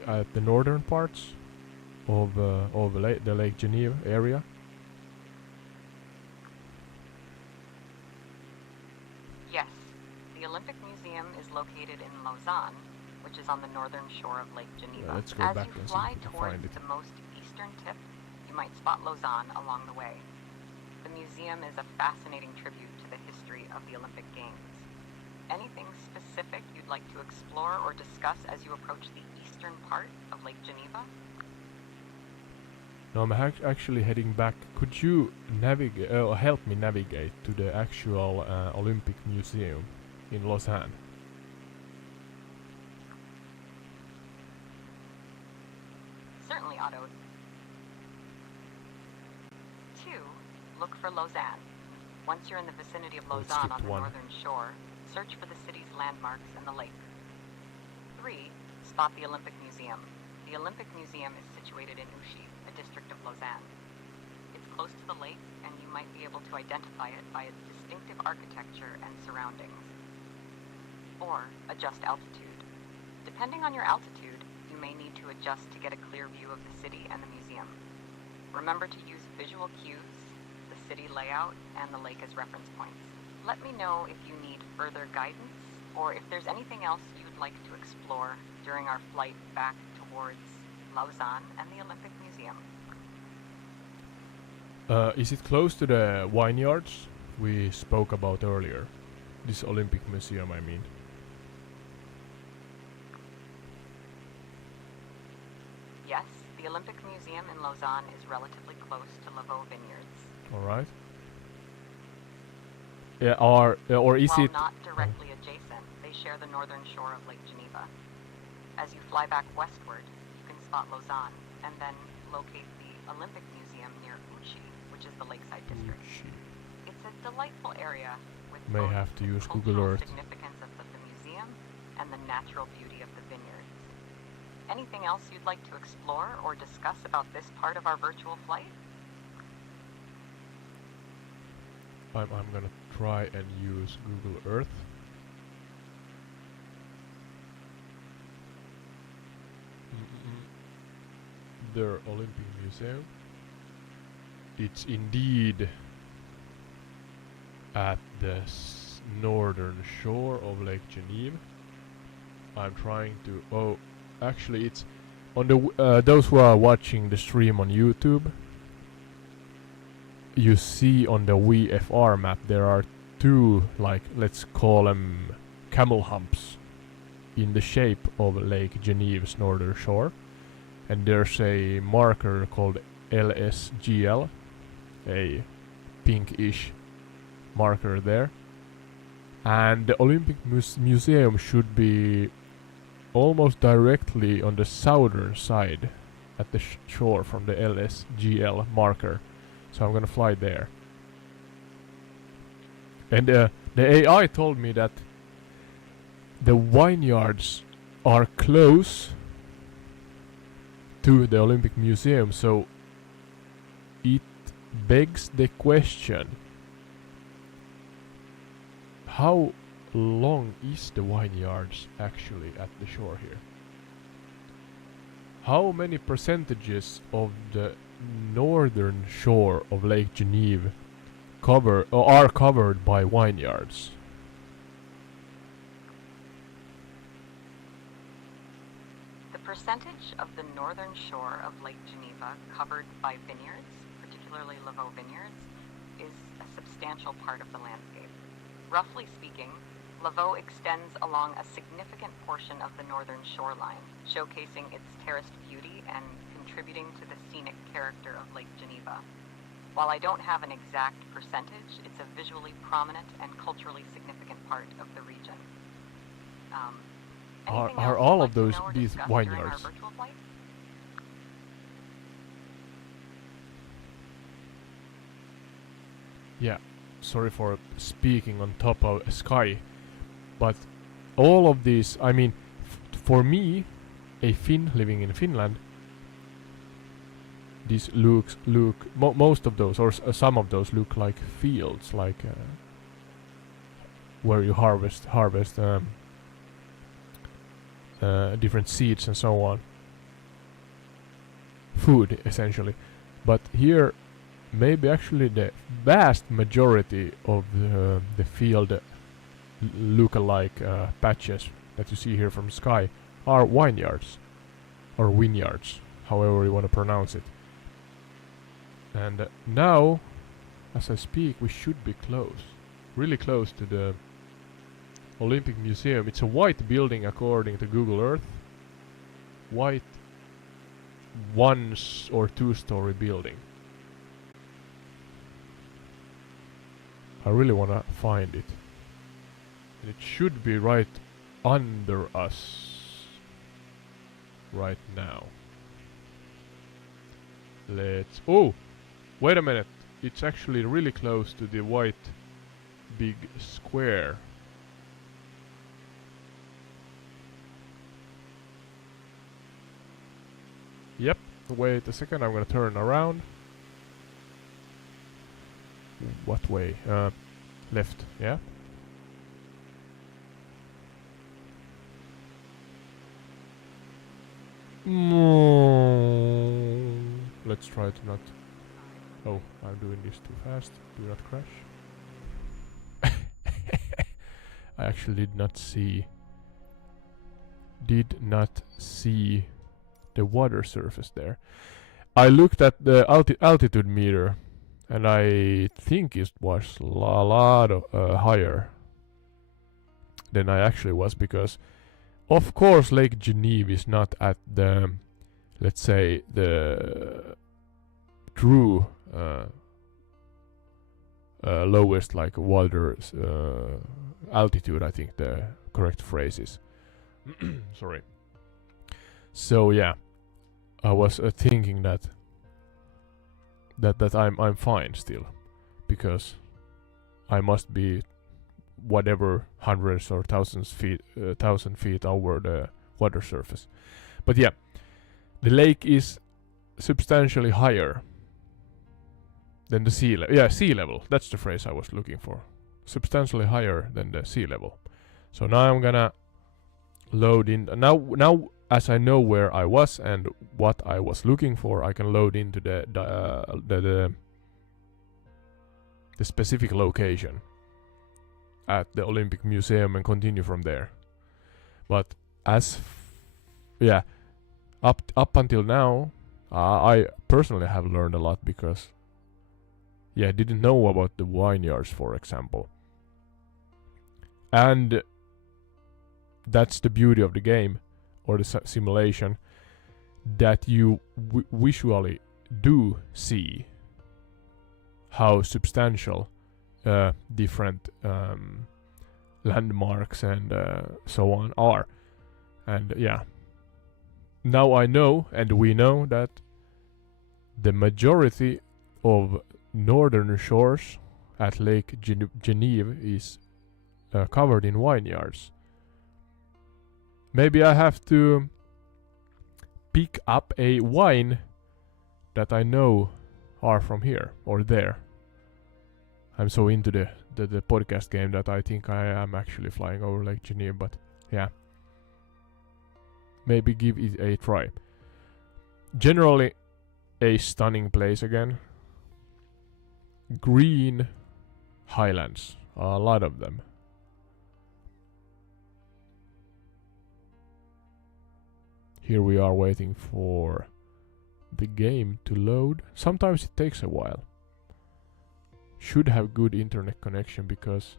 at the northern parts of the Lake Geneva area? Yes. The Olympic Museum is located in Lausanne, which is on the northern shore of Lake Geneva. Yeah, let's go As back you and see fly if we can towards find it. the most eastern tip, you might spot Lausanne along the way. The museum is a fascinating tribute to the history of the Olympic Games. Anything specific you'd like to explore or discuss as you approach the eastern part of Lake Geneva? No, I'm actually heading back. Could you help me navigate to the actual Olympic Museum in Lausanne? Certainly, Otto. 2. Look for Lausanne. Once you're in the vicinity of Let's Lausanne skip on the one. northern shore, search for the city's landmarks and the lake. 3. Spot the Olympic Museum. The Olympic Museum is situated in Ouchy, a district of Lausanne. It's close to the lake, and you might be able to identify it by its distinctive architecture and surroundings. 4. Adjust altitude. Depending on your altitude, you may need to adjust to get a clear view of the city and the museum. Remember to use visual cues, the city layout, and the lake as reference points. Let me know if you need further guidance, or if there's anything else you'd like to explore during our flight back towards Lausanne and the Olympic Museum. Is it close to the vineyards we spoke about earlier? This Olympic Museum, I mean. Yes, the Olympic Museum in Lausanne is relatively close to Laveau Vineyards. Alright. Yeah, or is While it... not directly adjacent, they share the northern shore of Lake Geneva. As you fly back westward, you can spot Lausanne, and then locate the Olympic Museum near Ouchy, which is the lakeside district. It's a delightful area with May both have to the use cultural Google Earth. significance of the museum and the natural beauty of the vineyards. Anything else you'd like to explore or discuss about this part of our virtual flight? I'm gonna try and use Google Earth. The Olympic Museum. it's indeed at the northern shore of Lake Geneva. I'm trying to... Oh, actually it's on the... those who are watching the stream on YouTube, you see on the VFR map there are two, like, let's call them camel humps in the shape of Lake Geneva's northern shore. And there's a marker called LSGL, a pinkish marker there. And the Olympic Museum should be almost directly on the southern side at the shore from the LSGL marker. So I'm gonna fly there. And the AI told me that the vineyards are close to the Olympic Museum, so it begs the question, how long is the vineyards actually at the shore here? How many percentages of the northern shore of Lake Geneva are covered by vineyards? The percentage of the northern shore of Lake Geneva covered by vineyards, particularly Laveau vineyards, is a substantial part of the landscape. Roughly speaking, Laveau extends along a significant portion of the northern shoreline, showcasing its terraced beauty and contributing to the scenic character of Lake Geneva. While I don't have an exact percentage, it's a visually prominent and culturally significant part of the region. Are all of these vineyards? Yeah, sorry for speaking on top of sky, but all of these, I mean, for me, a Finn living in Finland, these most of those, or some of those, look like fields, like where you harvest different seeds and so on, food essentially. But here, maybe actually the vast majority of the field look-alike patches that you see here from the sky are vineyards, or vineyards, however you want to pronounce it. And now, as I speak, we should be close, really close to the Olympic Museum. It's a white building according to Google Earth. White 1 or 2 story building. I really wanna find it. And it should be right under us right now. Let's... Oh! Wait a minute. It's actually really close to the white big square. Yep. Wait a second, I'm gonna turn around. What way? Left, yeah? Let's try to not... Oh, I'm doing this too fast. Do not crash. I actually did not see the water surface there. I looked at the altitude meter, and I think it was a lot higher than I actually was, because of course Lake Geneva is not at the, let's say, the true lowest, like, water altitude, I think the correct phrase is. Sorry. So yeah, I was thinking that I'm fine still, because I must be whatever hundreds or thousand feet over the water surface. But yeah, the lake is substantially higher than the sea level. Yeah, sea level. That's the phrase I was looking for. Substantially higher than the sea level. So now I'm gonna load in. Now as I know where I was and what I was looking for, I can load into the the specific location at the Olympic Museum and continue from there. But yeah, up until now, I personally have learned a lot because I didn't know about the vineyards, for example. And that's the beauty of the game or the simulation, that you visually do see how substantial different landmarks and so on are. And now I know, and we know, that the majority of northern shores at Lake Geneva is covered in vineyards. Maybe I have to pick up a wine that I know are from here or there. I'm so into the podcast game that I think I am actually flying over Lake Geneva, but yeah. Maybe give it a try. Generally, a stunning place again. Green highlands, a lot of them. Here we are waiting for the game to load. Sometimes it takes a while. Should have good internet connection because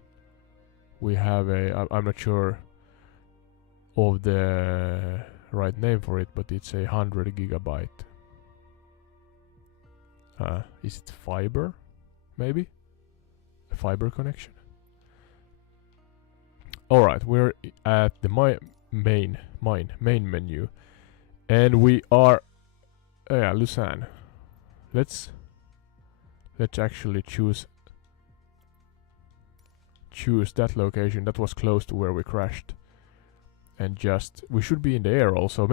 we have I'm not sure of the right name for it, but it's 100 gigabyte. Is it fiber? Maybe? A fiber connection? Alright, we're at the main menu. And we are Lausanne. Let's actually choose that location that was close to where we crashed. And we should be in the air also.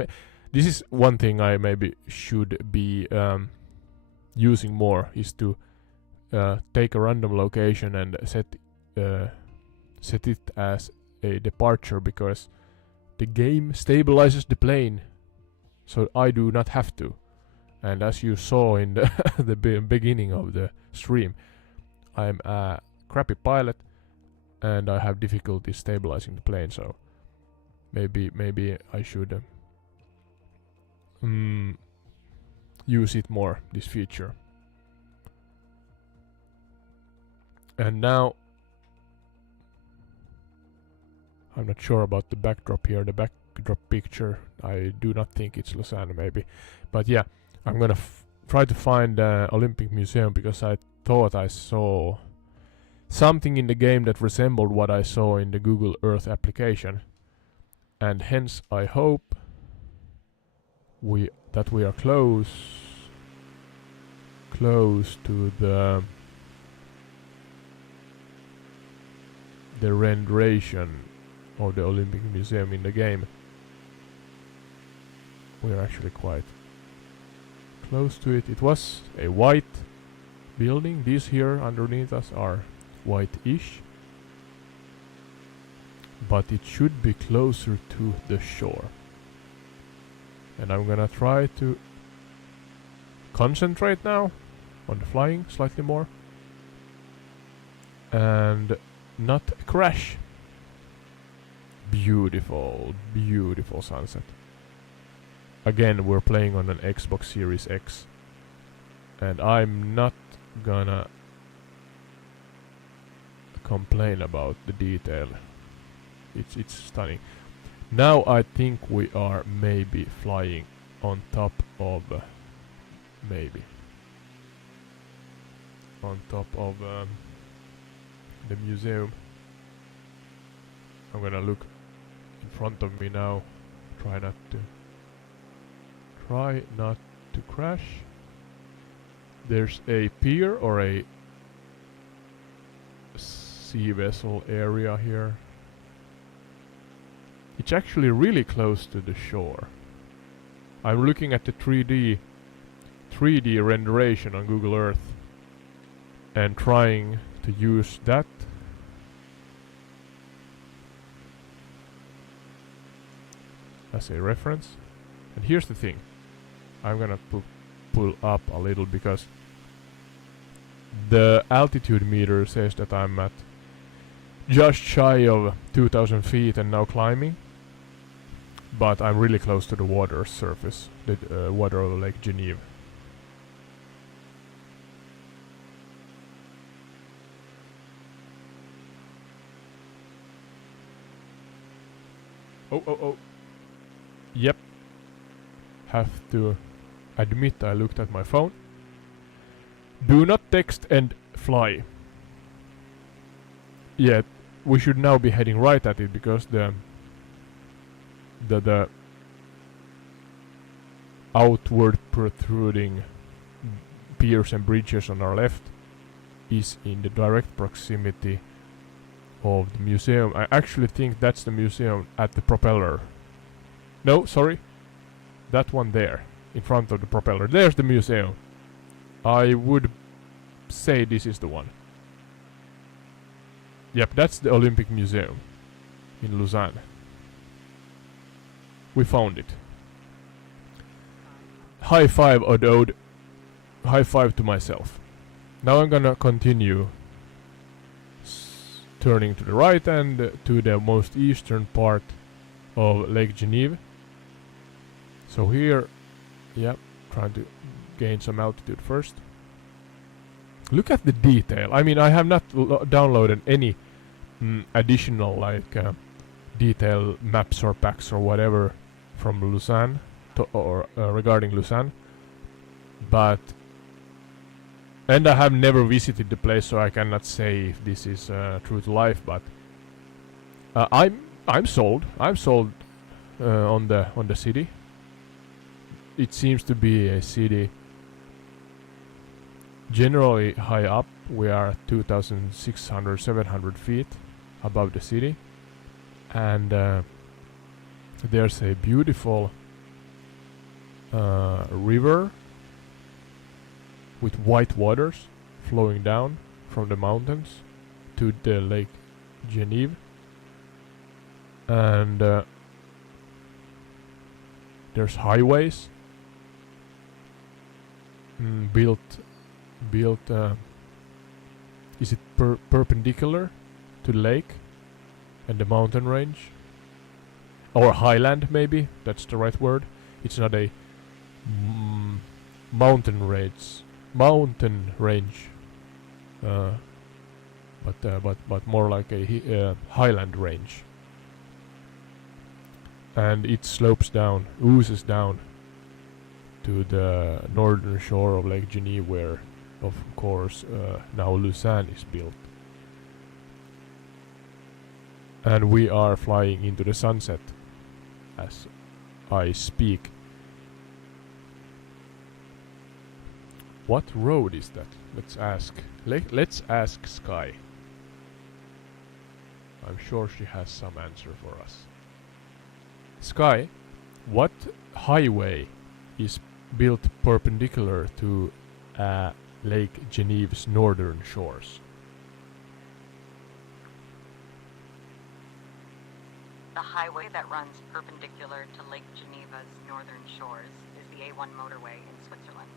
This is one thing I maybe should be using more, is to take a random location and set it as a departure, because the game stabilizes the plane, so I do not have to. And as you saw in the beginning of the stream, I'm a crappy pilot and I have difficulty stabilizing the plane, so maybe I should use it more, this feature. And now I'm not sure about the backdrop here, the backdrop picture. I do not think it's Lausanne, maybe. But yeah, I'm gonna try to find the Olympic Museum, because I thought I saw something in the game that resembled what I saw in the Google Earth application. And hence I hope that we are close to the renderation of the Olympic Museum in the game. We are actually quite close to it. It was a white building. These here underneath us are white-ish, but it should be closer to the shore. And I'm gonna try to concentrate now on the flying slightly more and not crash. Beautiful, beautiful sunset. Again, we're playing on an Xbox Series X, and I'm not gonna complain about the detail. It's stunning. Now I think we are maybe flying on top of the museum. I'm gonna look in front of me now. Try not to crash. There's a pier or a sea vessel area here. It's actually really close to the shore. I'm looking at the 3D renderation on Google Earth and trying to use that as a reference. And here's the thing. I'm gonna pull up a little, because The altitude meter says that I'm at just shy of 2000 feet and now climbing, but I'm really close to the water surface, the water of Lake Geneva. Oh. Yep. Have to admit I looked at my phone. Do not text and fly. Yeah, we should now be heading right at it because the outward protruding piers and bridges on our left is in the direct proximity of the museum. I actually think that's the museum at the propeller. No, sorry. That one there, in front of the propeller. There's the museum. I would say this is the one. Yep, that's the Olympic Museum in Lausanne. We found it. High five, Odode. High five to myself. Now I'm gonna continue turning to the right and to the most eastern part of Lake Geneva. So here, yep, trying to gain some altitude first. Look at the detail. I mean, I have not downloaded any additional like detail maps or packs or whatever from Lausanne or regarding Lausanne, and I have never visited the place, so I cannot say if this is true to life. But I'm sold. I'm sold on the city. It seems to be a city generally high up. We are at 2,600, 700 feet above the city, and there's a beautiful river with white waters flowing down from the mountains to the Lake Geneva, and there's highways built is it perpendicular to the lake and the mountain range, or highland, maybe that's the right word. It's not a mountain range, but more like a highland range, and it slopes down, oozes down to the northern shore of Lake Geneva, where of course now Lausanne is built. And we are flying into the sunset as I speak. What road is that? Let's ask. Let's ask Sky. I'm sure she has some answer for us. Sky, what highway is built perpendicular to Lake Geneva's northern shores? The highway that runs perpendicular to Lake Geneva's northern shores is the A1 motorway in Switzerland.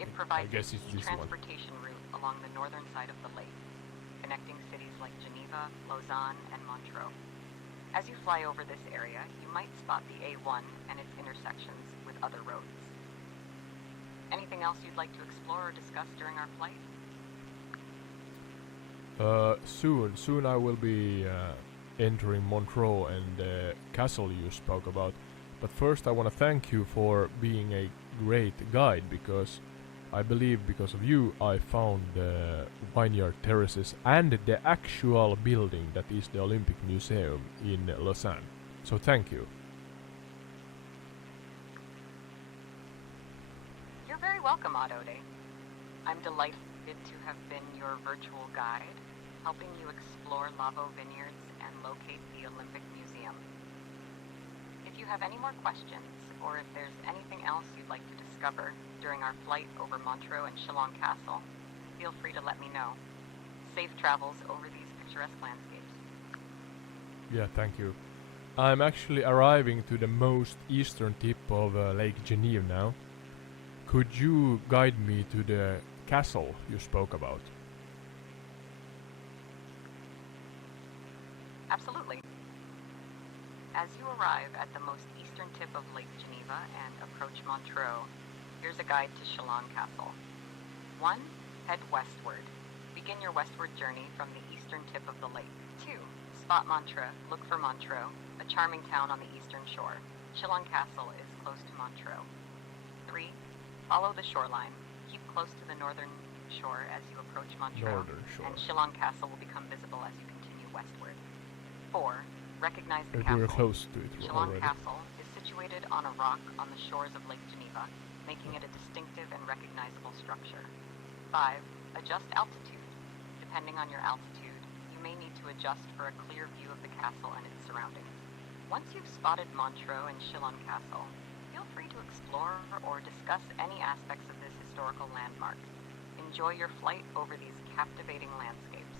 It provides a key transportation route along the northern side of the lake, connecting cities like Geneva, Lausanne, and Montreux. As you fly over this area, you might spot the A1 and its intersections with other roads. Anything else you'd like to explore or discuss during our flight? Soon I will be entering Montreux and the castle you spoke about. But first I want to thank you for being a great guide, because I believe because of you I found the vineyard terraces and the actual building that is the Olympic Museum in Lausanne. So thank you. You're very welcome, Odode. I'm delighted to have been your virtual guide, helping you explore Lavo Vineyards and locate the Olympic Museum. If you have any more questions, or if there's anything else you'd like to discover during our flight over Montreux and Chillon Castle, feel free to let me know. Safe travels over these picturesque landscapes. Yeah, thank you. I'm actually arriving to the most eastern tip of Lake Geneva now. Could you guide me to the castle you spoke about? Absolutely. As you arrive at the most eastern tip of Lake Geneva and approach Montreux, here's a guide to Chalon Castle. 1. Head westward. Begin your westward journey from the eastern tip of the lake. 2. Spot Montreux. Look for Montreux, a charming town on the eastern shore. Chalon Castle is close to Montreux. 3. Follow the shoreline. Keep close to the northern shore as you approach Montreux, and Chalon Castle will become visible as you continue westward. 4. Recognize the castle. We're close to it Chalon already. Castle is situated on a rock on the shores of Lake Geneva, making it a distinctive and recognizable structure. 5. Adjust altitude. Depending on your altitude, you may need to adjust for a clear view of the castle and its surroundings. Once you've spotted Montreux and Chalon Castle, feel free to explore or discuss any aspects of this historical landmark. Enjoy your flight over these captivating landscapes.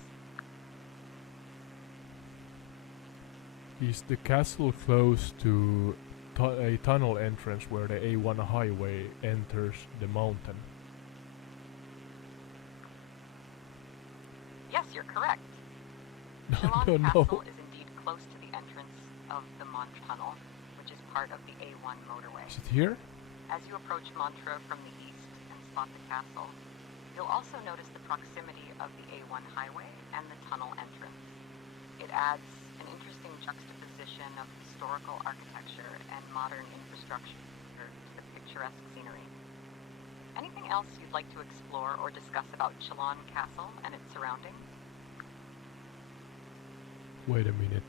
Is the castle close to a tunnel entrance where the A1 highway enters the mountain? Yes, you're correct. No, Chalon no, Castle no. is indeed close to the entrance of the Mont Tunnel, which is part of the A1 motorway. Is it here? As you approach Montreux from the east and spot the castle, you'll also notice the proximity of the A1 highway and the tunnel entrance. It adds an interesting juxtaposition of historical architecture and modern infrastructure to the picturesque scenery. Anything else you'd like to explore or discuss about Chalon Castle and its surroundings? Wait a minute.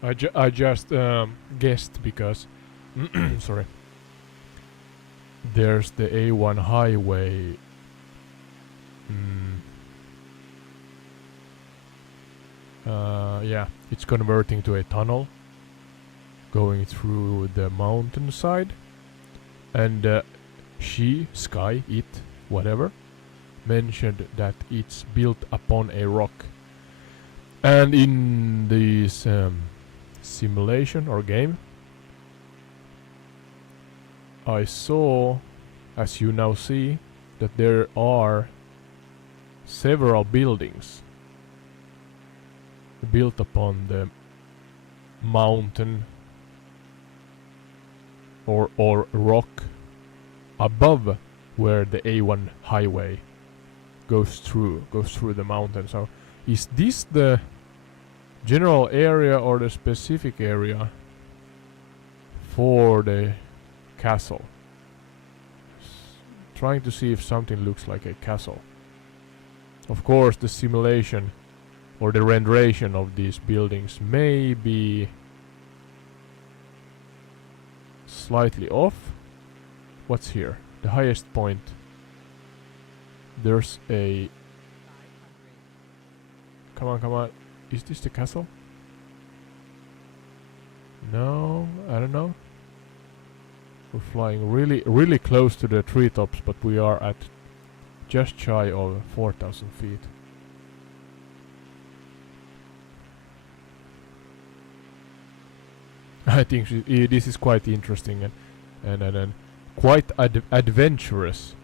I just guessed because sorry. There's the A1 highway. Yeah, it's converting to a tunnel going through the mountainside, and Sky, whatever, mentioned that it's built upon a rock. And in this simulation or game, I saw, as you now see, that there are several buildings built upon the mountain or rock above where the A1 highway goes through the mountain. So is this the general area or the specific area for the castle? Trying to see if something looks like a castle. Of course, the simulation or the renderation of these buildings may be slightly off. What's here? The highest point. There's a... Come on. Is this the castle? No, I don't know. We're flying really close to the treetops, but we are at just shy of 4,000 feet. I think this is quite interesting and quite adventurous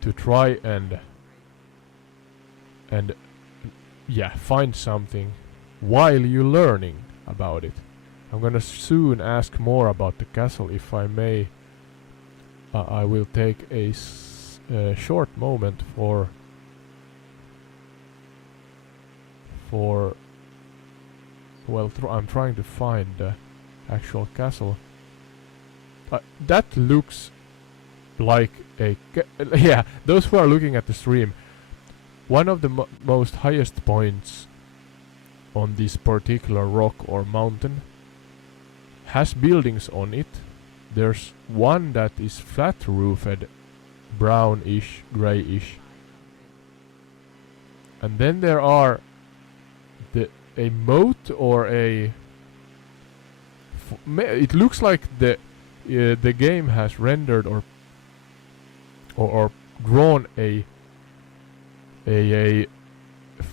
to try and yeah, find something while you're learning about it. I'm gonna soon ask more about the castle, if I may. I will take a short moment for well, I'm trying to find the actual castle. That looks like a yeah, those who are looking at the stream, one of the most highest points on this particular rock or mountain has buildings on it. There's one that is flat roofed, brownish, grayish, and then there are a moat or a it looks like the game has rendered or drawn a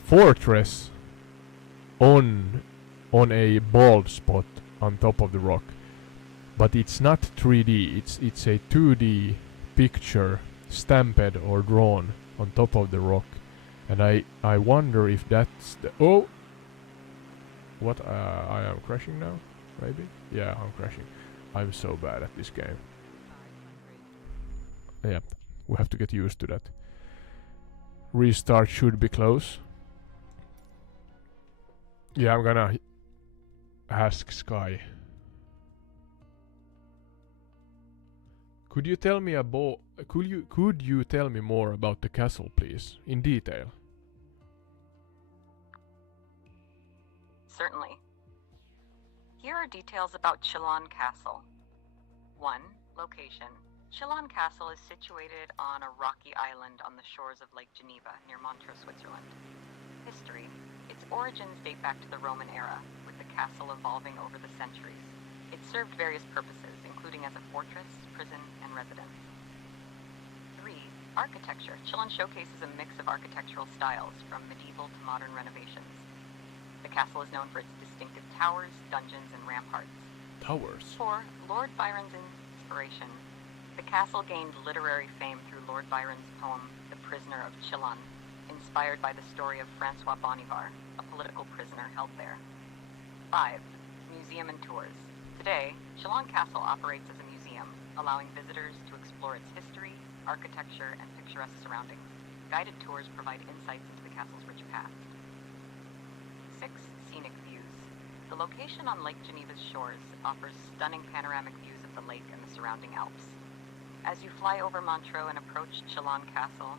fortress on a bald spot on top of the rock, but it's not 3D. It's a 2D picture stamped or drawn on top of the rock, and I wonder if that's the what I am crashing now, maybe? Yeah, I'm crashing. I'm so bad at this game. Yeah, we have to get used to that. Restart should be close. Yeah, I'm gonna ask Sky. Could you tell me could you tell me more about the castle, please, in detail? Certainly. Here are details about Chillon Castle. 1. Location. Chillon Castle is situated on a rocky island on the shores of Lake Geneva near Montreux, Switzerland. History. Its origins date back to the Roman era, with the castle evolving over the centuries. It served various purposes, including as a fortress, prison, and residence. 3. Architecture. Chillon showcases a mix of architectural styles, from medieval to modern renovations. The castle is known for its distinctive towers, dungeons, and ramparts. Towers? 4. Lord Byron's inspiration. The castle gained literary fame through Lord Byron's poem, The Prisoner of Chillon, inspired by the story of Francois Bonnivard, a political prisoner held there. 5. Museum and tours. Today, Chillon Castle operates as a museum, allowing visitors to explore its history, architecture, and picturesque surroundings. Guided tours provide insights into the castle's rich past. 6. Scenic views. The location on Lake Geneva's shores offers stunning panoramic views of the lake and the surrounding Alps. As you fly over Montreux and approach Chillon Castle,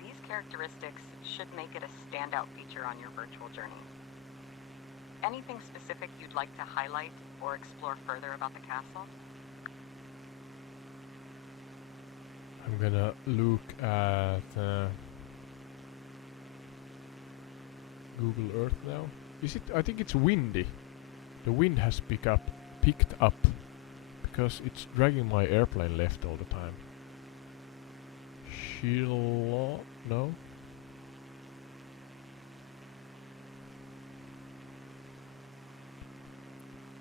these characteristics should make it a standout feature on your virtual journey. Anything specific you'd like to highlight or explore further about the castle? I'm gonna look at Google Earth now. Is it? I think it's windy. The wind has picked up because it's dragging my airplane left all the time. No.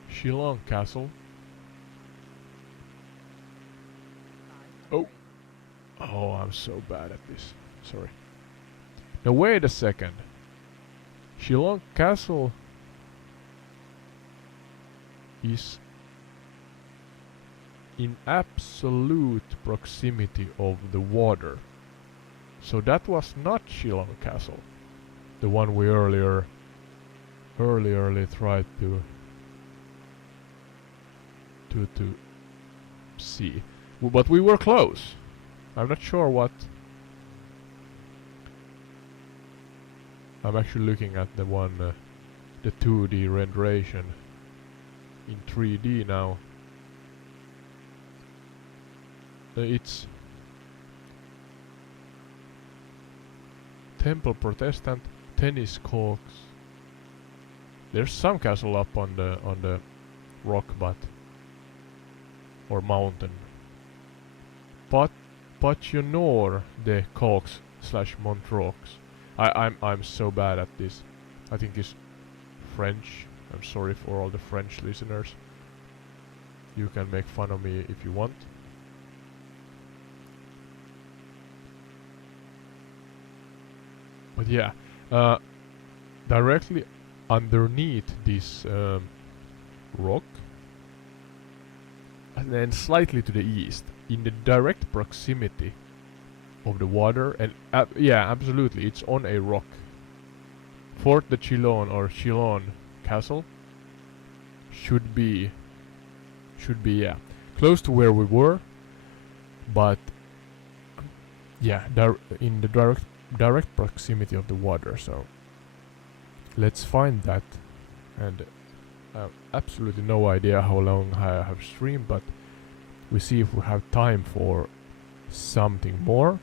Chillon Castle. Oh, I'm so bad at this. Sorry. Now wait a second. Chillon Castle is in absolute proximity of the water. So that was not Chillon Castle, the one we earlier tried to see. But we were close. I'm not sure what. I'm actually looking at the one, the 2D renderation in 3D now. It's Temple Protestant, tennis courts. There's some castle up on the rock, or mountain. But you know the Cox / Montreux. I'm so bad at this. I think it's French. I'm sorry for all the French listeners. You can make fun of me if you want. But yeah, directly underneath this rock, and then slightly to the east, in the direct proximity of the water, and yeah, absolutely, it's on a rock. Fort de Chillon or Chillon Castle should be yeah, close to where we were, but yeah, in the direct proximity of the water. So let's find that. And absolutely no idea how long I have streamed, but we see if we have time for something more.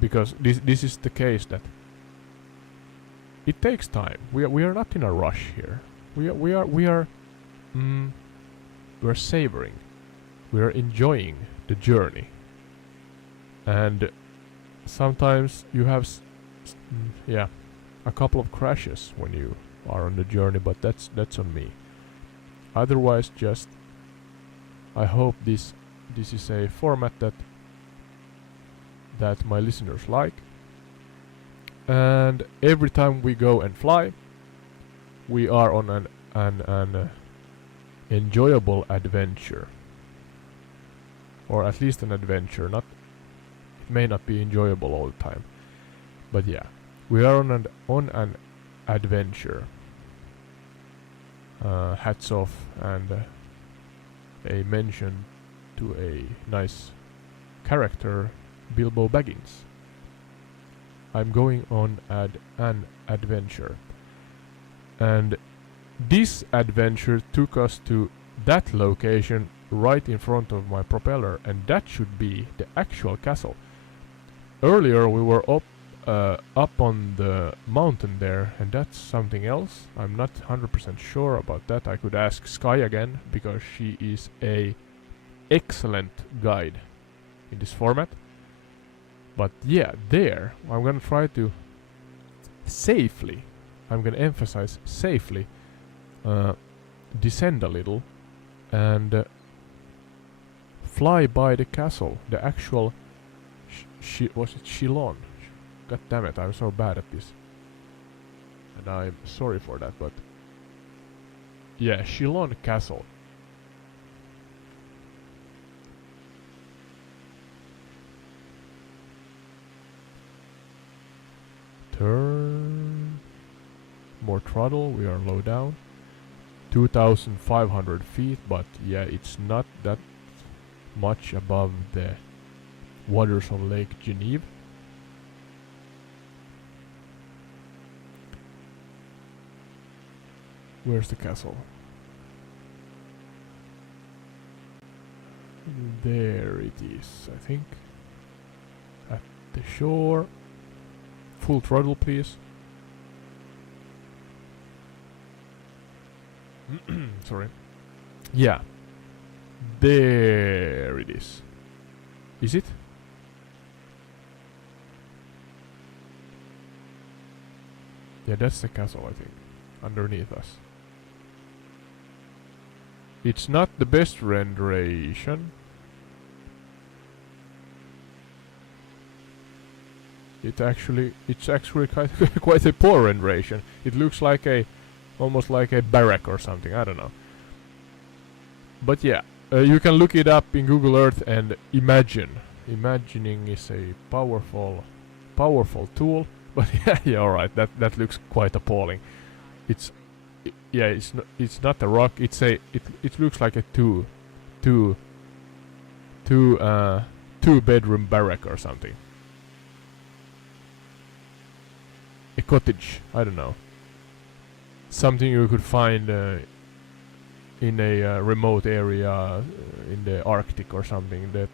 Because this is the case that it takes time. We are not in a rush here. We're savoring. We are enjoying the journey. And sometimes you have a couple of crashes when you are on the journey, but that's on me. Otherwise, just I hope this this is a format that my listeners like. And every time we go and fly, we are on an enjoyable adventure, or at least an adventure. Not, it may not be enjoyable all the time, but yeah, we are on an adventure. Hats off, and a mention to a nice character, Bilbo Baggins. I'm going on an adventure, and this adventure took us to that location right in front of my propeller, and that should be the actual castle. Earlier we were up on the mountain there, and that's something else. I'm not 100% sure about that. I could ask Sky again, because she is a excellent guide in this format. But yeah, there I'm gonna try to safely, I'm gonna emphasize safely, descend a little and fly by the castle, the actual was it Shilon? God damn it, I'm so bad at this. And I'm sorry for that, but yeah, Shilon Castle. Turn. More throttle, we are low down. 2,500 feet, but yeah, it's not that much above the waters of Lake Geneva. Where's the castle? There it is, I think. At the shore. Full throttle, please. Sorry. Yeah. There it is. Is it? Yeah, that's the castle, I think. Underneath us. It's not the best renderation. It's actually quite a poor renderation. It looks like almost like a barrack or something. I don't know. But yeah, you can look it up in Google Earth and imagine. Imagining is a powerful tool. But yeah, all right. That looks quite appalling. It's not a rock. It looks like a two bedroom barrack or something. A cottage, I don't know. Something you could find in a remote area in the Arctic or something that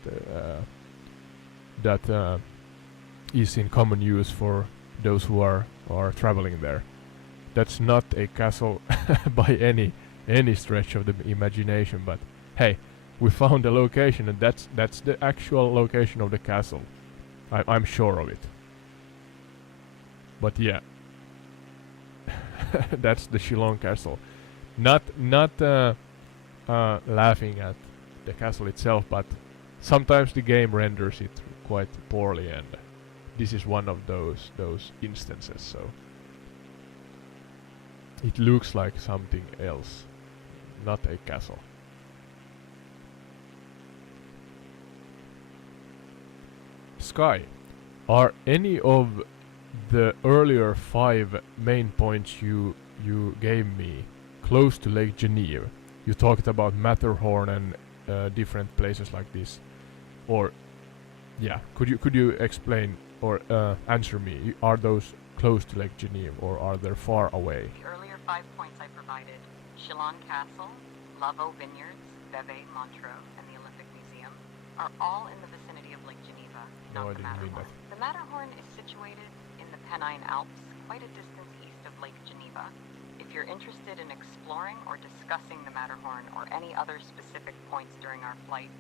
is in common use for those who are traveling there. That's not a castle by any stretch of the imagination, but hey, we found a location, and that's the actual location of the castle. I'm sure of it. But yeah, that's the Shillong Castle. Not laughing at the castle itself, but sometimes the game renders it quite poorly, and this is one of those instances. So it looks like something else, not a castle. Sky, are any of the earlier 5 main points you gave me close to Lake Geneva? You talked about Matterhorn and different places like this. Or yeah, could you explain or answer me? Are those close to Lake Geneva or are they far away? The earlier 5 points I provided, Shillon Castle, Lavaux Vineyards, Vevey, Montreux, and the Olympic Museum, are all in the vicinity of Lake Geneva, No, I not the didn't mean Matterhorn. The Matterhorn is situated in the Pennine Alps, quite a distance east of Lake Geneva. If you're interested in exploring or discussing the Matterhorn or any other specific points during our flight,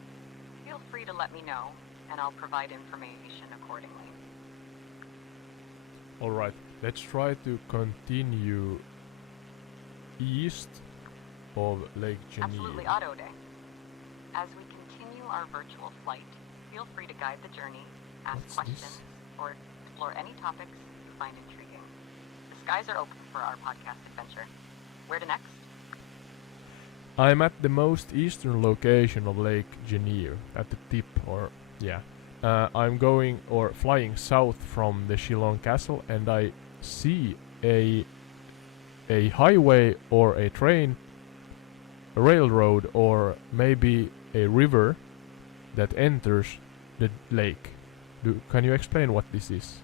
feel free to let me know, and I'll provide information accordingly. Alright, let's try to continue east of Lake Geneva. Absolutely, Auto Day. As we continue our virtual flight, feel free to guide the journey, ask What's questions, this? or explore any topics you find intriguing. The skies are open for our podcast adventure. Where to next? I'm at the most eastern location of Lake Geneva, at the tip, or yeah. I'm going or flying south from the Shillong Castle, and I see a highway or a train, a railroad, or maybe a river that enters the lake. Can you explain what this is?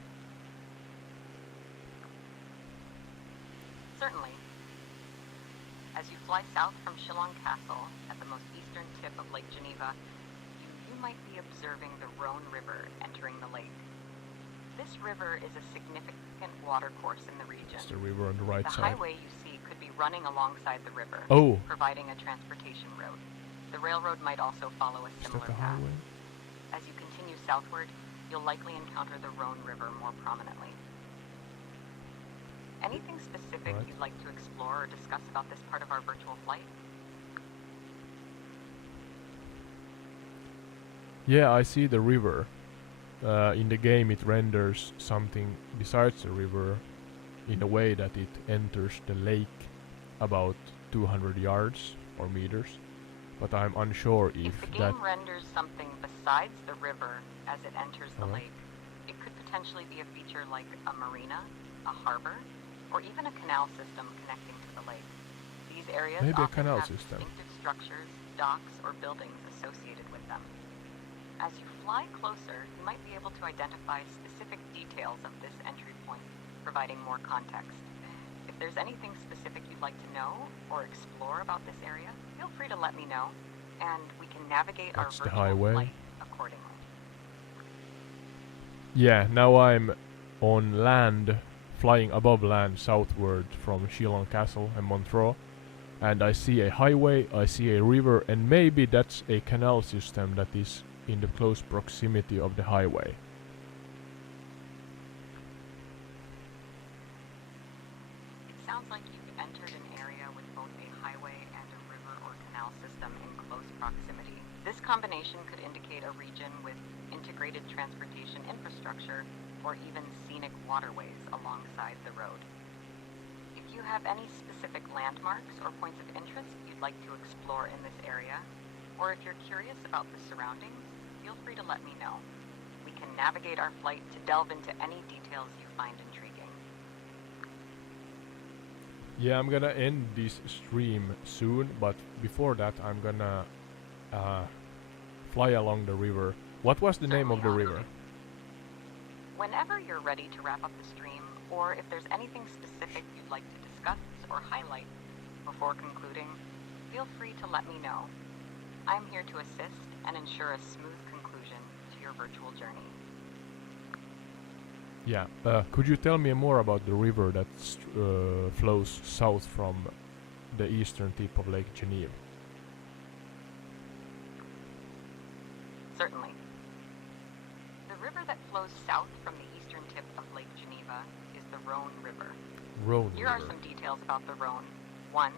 Certainly. As you fly south from Shillong Castle at the most eastern tip of Lake Geneva, you might be observing the Rhone River entering the lake. This river is a significant watercourse in the region. It's the river on the right The side. highway you see could be running alongside the river, Oh, providing a transportation route. The railroad might also follow a is similar that the path. highway? As you continue southward, you'll likely encounter the Rhone River more prominently. Anything specific Right. you'd like to explore or discuss about this part of our virtual flight? Yeah, I see the river. In the game it renders something besides the river in a way that it enters the lake about 200 yards or meters, but I'm unsure if If the that... game renders something besides the river as it enters the Alright. lake, it could potentially be a feature like a marina, a harbor, or even a canal system connecting to the lake. These areas Maybe a often canal have system. distinctive structures, docks, or buildings associated with them. As you fly closer, you might be able to identify specific details of this entry point, providing more context. If there's anything specific you'd like to know or explore about this area, feel free to let me know, and we can navigate That's our the virtual highway. flight accordingly. Yeah, now I'm on land, flying above land southward from Shillong Castle and Montreux, and I see a highway, I see a river, and maybe that's a canal system that is in the close proximity of the highway. It sounds like you've entered an area with both a highway and a river or canal system in close proximity. This combination could indicate a region with integrated transportation infrastructure or even scenic waterways alongside the road. If you have any specific landmarks or points of interest you'd like to explore in this area, or if you're curious about the surroundings, feel free to let me know. We can navigate our flight to delve into any details you find intriguing. Yeah, I'm gonna end this stream soon, but before that I'm gonna fly along the river. What was the name of the Certainly, river? Whenever you're ready to wrap up the stream, or if there's anything specific you'd like to discuss or highlight before concluding, feel free to let me know. I'm here to assist and ensure a smooth conclusion to your virtual journey. Yeah, could you tell me more about the river that flows south from the eastern tip of Lake Geneva? Certainly. The river that flows south from the eastern tip of Lake Geneva is the Rhone River. Rhone Here are River. some details about the Rhone. 1.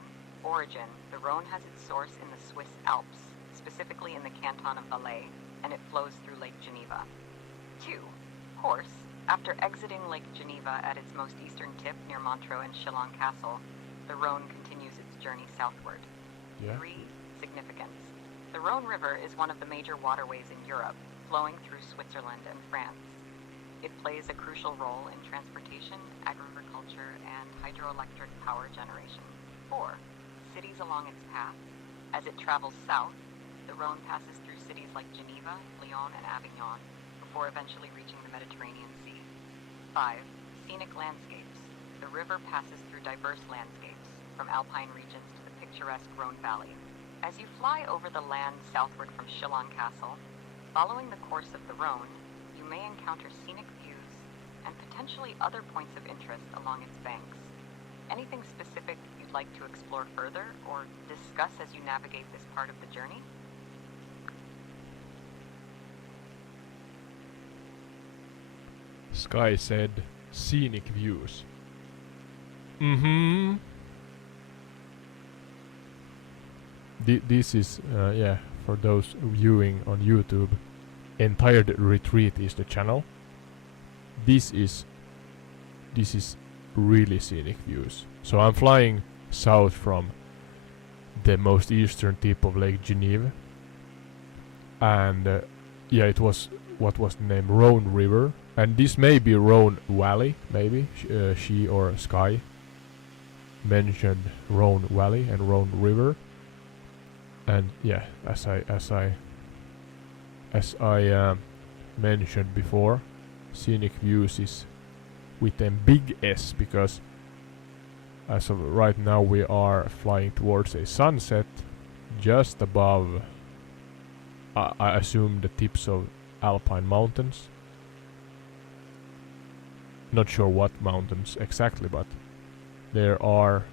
Origin. The Rhone has its source in the Swiss Alps, specifically in the canton of Valais, and it flows through Lake Geneva. 2. Course. After exiting Lake Geneva at its most eastern tip near Montreux and Shillong Castle, the Rhone continues its journey southward. Yeah. 3. Significance. The Rhone River is one of the major waterways in Europe, flowing through Switzerland and France. It plays a crucial role in transportation, agriculture, and hydroelectric power generation. 4. Cities along its path. As it travels south, the Rhone passes through cities like Geneva, Lyon, and Avignon, before eventually reaching the Mediterranean Sea. 5. Scenic landscapes. The river passes through diverse landscapes, from alpine regions to the picturesque Rhone Valley. As you fly over the land southward from Shillong Castle, following the course of the Rhone, you may encounter scenic views and potentially other points of interest along its banks. Anything specific you'd like to explore further or discuss as you navigate this part of the journey? Sky said scenic views. Mm-hmm. This is, yeah, for those viewing on YouTube, entire retreat is the channel. This is really scenic views. So I'm flying south from the most eastern tip of Lake Geneva, and yeah, it was what was the name, Rhone River, and this may be Rhone Valley, maybe she or Sky mentioned Rhone Valley and Rhone River, and yeah, as I mentioned before, scenic views is with a big S, because as of right now we are flying towards a sunset just above, I assume, the tips of Alpine mountains. Not sure what mountains exactly, but there are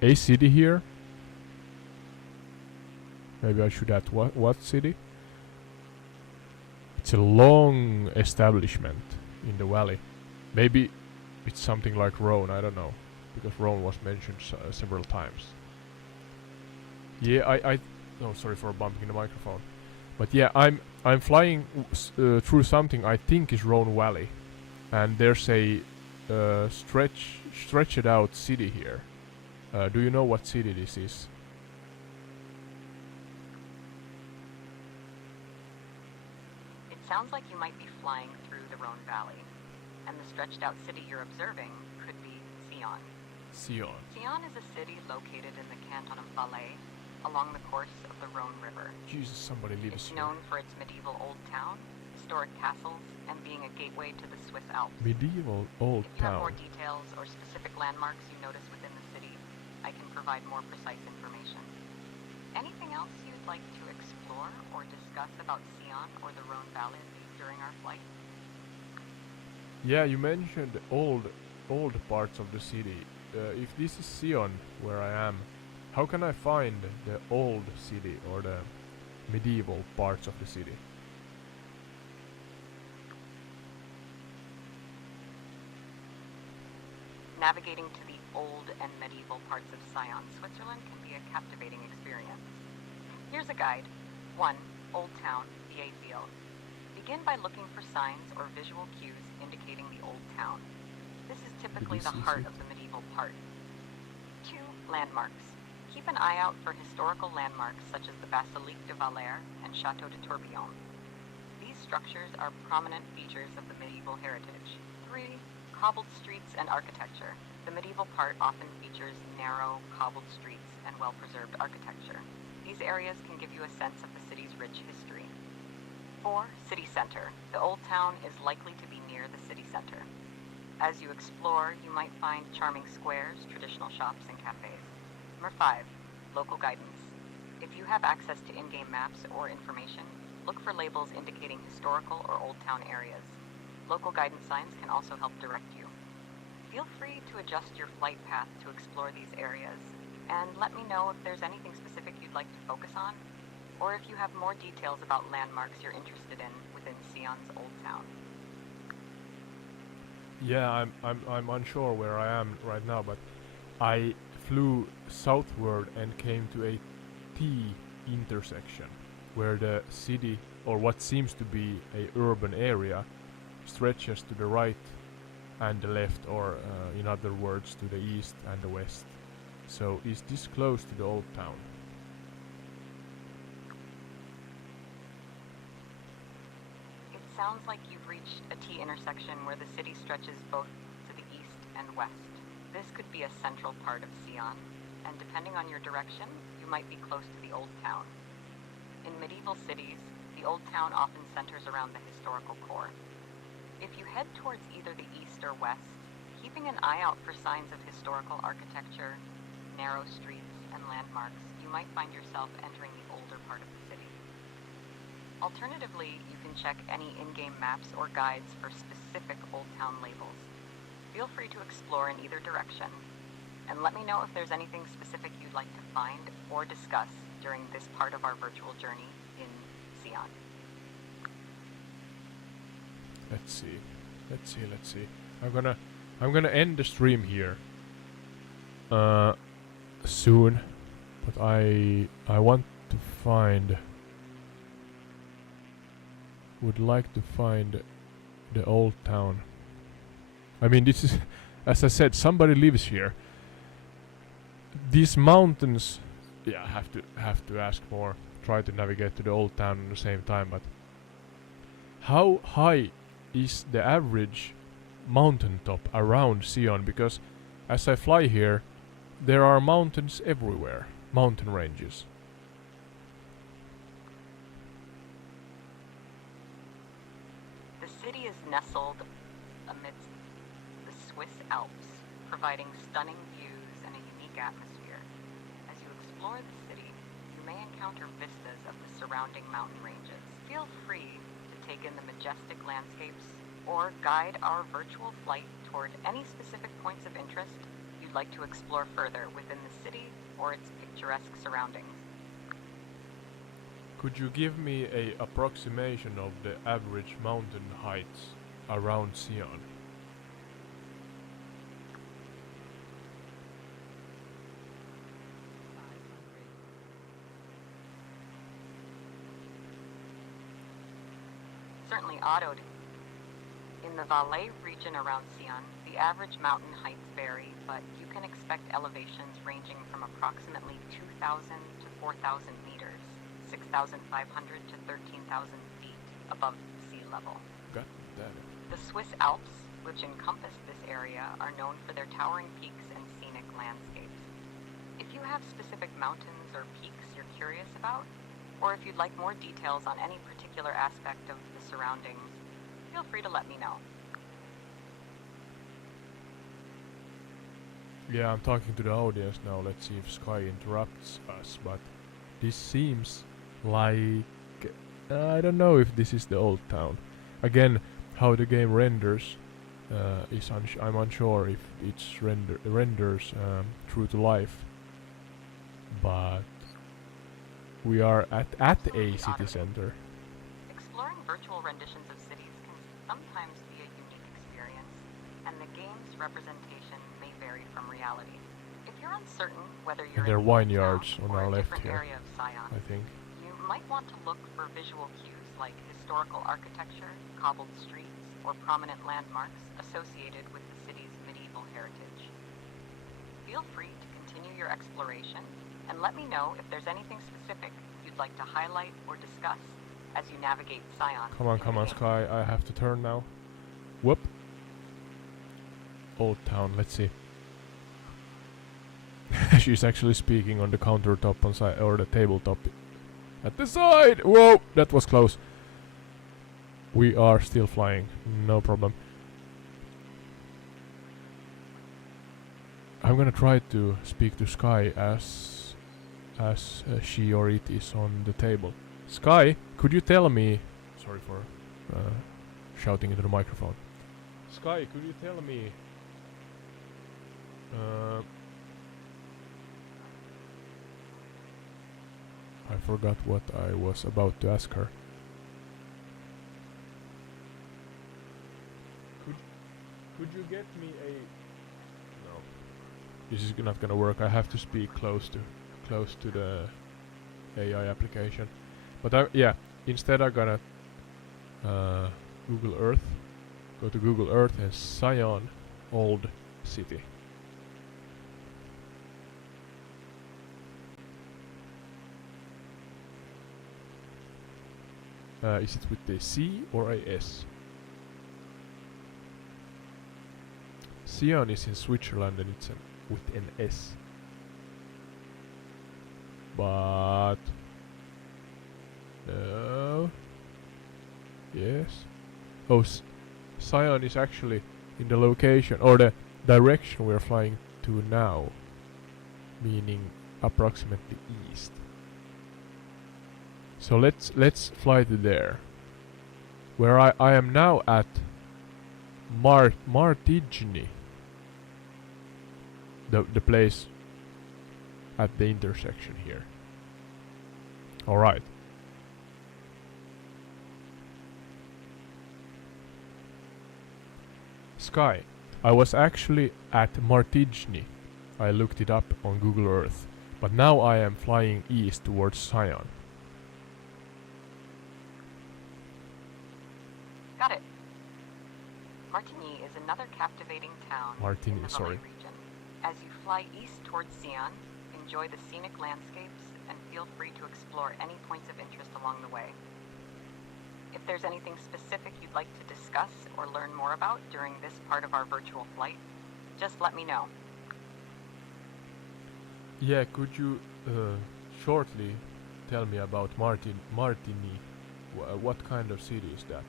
a city here. Maybe I should add what city? It's a long establishment in the valley. Maybe it's something like Rhone, I don't know, because Rhone was mentioned several times. Yeah, oh, sorry for bumping the microphone. But yeah, I'm flying through something I think is Rhone Valley, and there's a stretched out city here. Do you know what city this is? It sounds like you might be flying through the Rhone Valley, and the stretched out city you're observing could be Sion. Sion. Sion is a city located in the canton of Valais, along the course of the Rhone River. Jesus, somebody lives It's here. known for its medieval old town, historic castles, and being a gateway to the Swiss Alps. Medieval old If you have town. more details or specific landmarks you notice within the city, I can provide more precise information. Anything else you'd like to explore or discuss about Sion or the Rhone Valley during our flight? Yeah, you mentioned old parts of the city. If this is Sion, where I am, how can I find the old city or the medieval parts of the city? Navigating to the old and medieval parts of Sion, Switzerland can be a captivating experience. Here's a guide. 1. Old Town, the field. Begin by looking for signs or visual cues indicating the old town. This is typically the heart of the medieval part. 2. Landmarks. Keep an eye out for historical landmarks such as the Basilique de Valère and Château de Tourbillon. These structures are prominent features of the medieval heritage. 3. Cobbled streets and architecture. The medieval part often features narrow, cobbled streets and well-preserved architecture. These areas can give you a sense of the city's rich history. 4. City center. The old town is likely to be near the city center. As you explore, you might find charming squares, traditional shops, and cafes. Number 5. Local guidance. If you have access to in-game maps or information, look for labels indicating historical or old town areas. Local guidance signs can also help direct you. Feel free to adjust your flight path to explore these areas, and let me know if there's anything specific you'd like to focus on, or if you have more details about landmarks you're interested in within Sion's old town. Yeah, I'm unsure where I am right now, but I flew southward and came to a T intersection where the city, or what seems to be a urban area, stretches to the right and the left, or in other words, to the east and the west. So is this close to the old town? It sounds like you've reached a T intersection where the city stretches both to the east and west. This could be a central part of Sion, and depending on your direction, you might be close to the old town. In medieval cities, the old town often centers around the historical core. If you head towards either the east or west, keeping an eye out for signs of historical architecture, narrow streets, and landmarks, you might find yourself entering the older part of the city. Alternatively, you can check any in-game maps or guides for specific Old Town labels. Feel free to explore in either direction, and let me know if there's anything specific you'd like to find or discuss during this part of our virtual journey in Sion. Let's see. I'm gonna end the stream here soon, But I want to find... would like to find the old town. I mean, this is... as I said, somebody lives here. These mountains... yeah, have to ask more. Try to navigate to the old town at the same time, but... how high is the average mountaintop around Sion? Because as I fly here, there are mountains everywhere. Mountain ranges. The city is nestled amidst the Swiss Alps, providing stunning views and a unique atmosphere. As you explore the city, you may encounter vistas of the surrounding mountain ranges. Feel free to take in the majestic landscapes or guide our virtual flight toward any specific points of interest you'd like to explore further within the city or its picturesque surroundings. Could you give me a approximation of the average mountain heights around Sion? Certainly autoed. In the Valais region around Sion, the average mountain heights vary, but you can expect elevations ranging from approximately 2,000 to 4,000 meters, 6,500 to 13,000 feet above sea level. God damn it. The Swiss Alps, which encompass this area, are known for their towering peaks and scenic landscapes. If you have specific mountains or peaks you're curious about, or if you'd like more details on any particular aspect of the surroundings, feel free to let me know. Yeah, I'm talking to the audience now. Let's see if Sky interrupts us, but this seems like... I don't know if this is the old town. Again, how the game renders is I'm unsure if it's renders true to life. But we are at a city center. Exploring virtual renditions of cities can sometimes be a unique experience, and the game's representation may vary from reality. If you're uncertain whether you're And there are in the vineyards town on or our a left different here, area of Sion, I think. you might want to look for visual cues like historical architecture, cobbled streets, or prominent landmarks associated with the city's medieval heritage. Feel free to continue your exploration, and let me know if there's anything specific you'd like to highlight or discuss as you navigate Sion. Come on, Sky. I have to turn now. Whoop. Old town. Let's see. She's actually speaking on the countertop on side or the tabletop at the side. Whoa, that was close. We are still flying. No problem. I'm gonna try to speak to Sky as she or it is on the table. Sky, could you tell me... Sorry for shouting into the microphone. Sky, could you tell me... I forgot what I was about to ask her. Could you get me a... No. This is not gonna work. I have to speak close to the AI application. But yeah, instead I'm gonna Google Earth. Go to Google Earth and Sion Old City. Is it with a C or a S? Sion is in Switzerland and it's with an S. But... No. Yes. Oh, Sion is actually in the location or the direction we're flying to now, meaning approximately east. So let's fly to there, where I am now at Martigny, the place at the intersection here. All right. Sky, I was actually at Martigny. I looked it up on Google Earth, But now I am flying east towards Sion. Got it. Martigny is another captivating town Martigny, in the sorry. Valais region. As you fly east towards Sion, enjoy the scenic landscapes and feel free to explore any points of interest along the way. If there's anything specific you'd like to discuss or learn more about during this part of our virtual flight, just let me know. Yeah, could you shortly tell me about Martigny? What kind of city is that?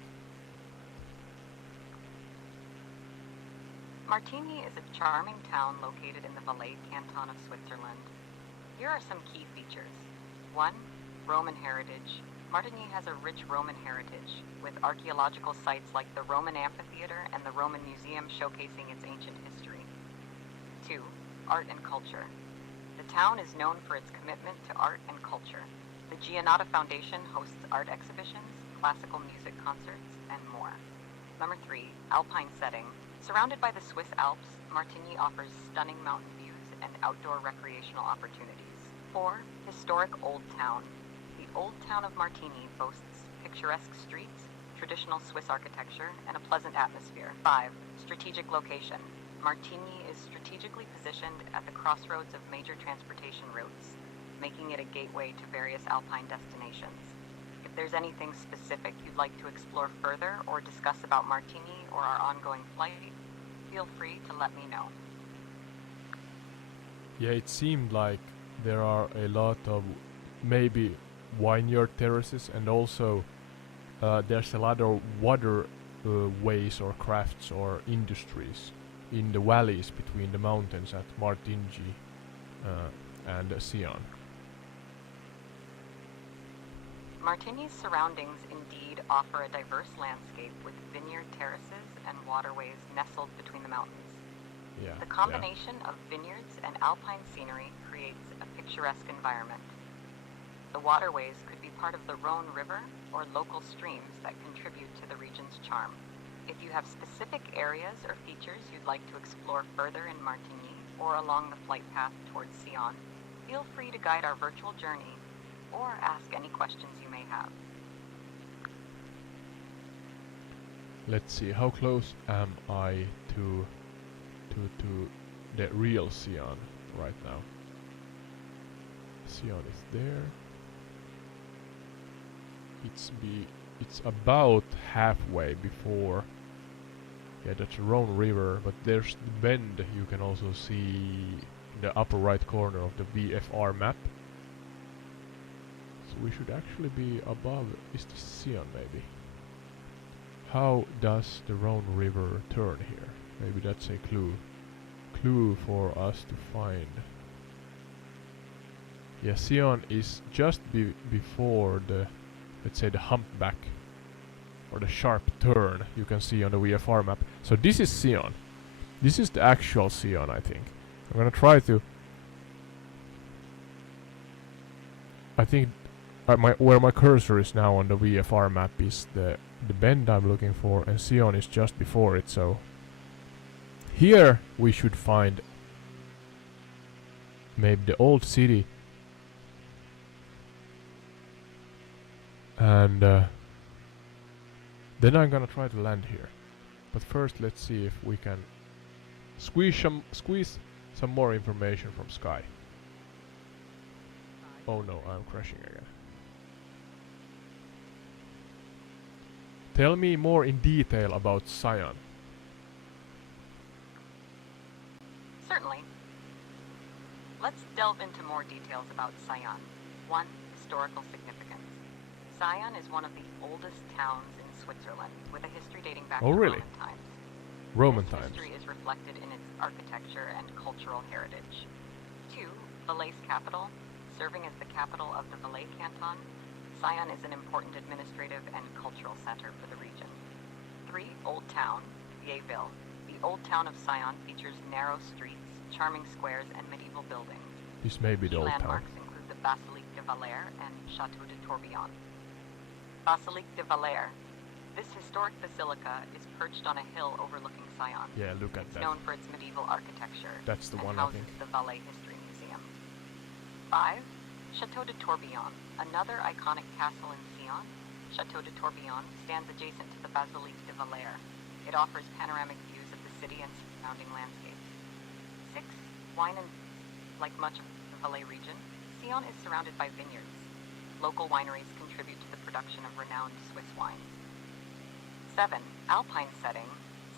Martigny is a charming town located in the Valais canton of Switzerland. Here are some key features. 1. Roman heritage. Martigny has a rich Roman heritage, with archaeological sites like the Roman amphitheater and the Roman museum showcasing its ancient history. 2. Art and culture. The town is known for its commitment to art and culture. The Giannata Foundation hosts art exhibitions, classical music concerts, and more. Number 3. Alpine setting. Surrounded by the Swiss Alps, Martigny offers stunning mountain views and outdoor recreational opportunities. 4. Historic Old Town. The Old Town of Martigny boasts picturesque streets, traditional Swiss architecture, and a pleasant atmosphere. 5. Strategic location. Martigny is strategically positioned at the crossroads of major transportation routes, making it a gateway to various alpine destinations. If there's anything specific you'd like to explore further or discuss about Martigny or our ongoing flight, feel free to let me know. Yeah, it seemed like there are a lot of maybe vineyard terraces, and also there's a lot of water ways or crafts or industries in the valleys between the mountains at Martigny and Sion. Martigny's surroundings indeed offer a diverse landscape with vineyard terraces and waterways nestled between the mountains. Yeah. The combination of vineyards and alpine scenery creates a picturesque environment. The waterways could be part of the Rhone River or local streams that contribute to the region's charm. If you have specific areas or features you'd like to explore further in Martigny or along the flight path towards Sion, feel free to guide our virtual journey or ask any questions you may have. Let's see, how close am I to the real Sion right now? Sion is there. It's about halfway before. Yeah, that's Rhone River, but there's the bend you can also see in the upper right corner of the VFR map. So we should actually be above. Is this Sion maybe? How does the Rhone River turn here? Maybe that's a clue for us to find. Yeah, Sion is just before the, let's say, the humpback or the sharp turn you can see on the VFR map. So this is Sion. This is the actual Sion, I think. I'm gonna try to. I think where my cursor is now on the VFR map is the bend I'm looking for, and Sion is just before it. So here we should find maybe the old city, and then I'm gonna try to land here. But first, let's see if we can squeeze some more information from Sky. Oh no, I'm crashing again. Tell me more in detail about Sion. Certainly. Let's delve into more details about Sion. 1. Historical significance. Sion is one of the oldest towns in Switzerland, with a history dating back to really? Roman times. Roman This times. history is reflected in its architecture and cultural heritage. 2. Valais capital. Serving as the capital of the Valais canton, Sion is an important administrative and cultural center for the region. 3. Old Town, Vieilleville. The Old Town of Sion features narrow streets, charming squares, and medieval buildings. This may be the Key old town. landmarks include the Basilique de Valère and Château de Tourbillon. Basilique de Valère. This historic basilica is perched on a hill overlooking Sion. Yeah, look at It's that. known for its medieval architecture. That's the and one, I houses think. the Valais History Museum. 5. Chateau de Tourbillon, another iconic castle in Sion. Chateau de Tourbillon stands adjacent to the Basilique de Valère. It offers panoramic views of the city and surrounding landscapes. 6. Wine and like much of the Valais region, Sion is surrounded by vineyards. Local wineries contribute to the production of renowned Swiss wines. 7. Alpine setting.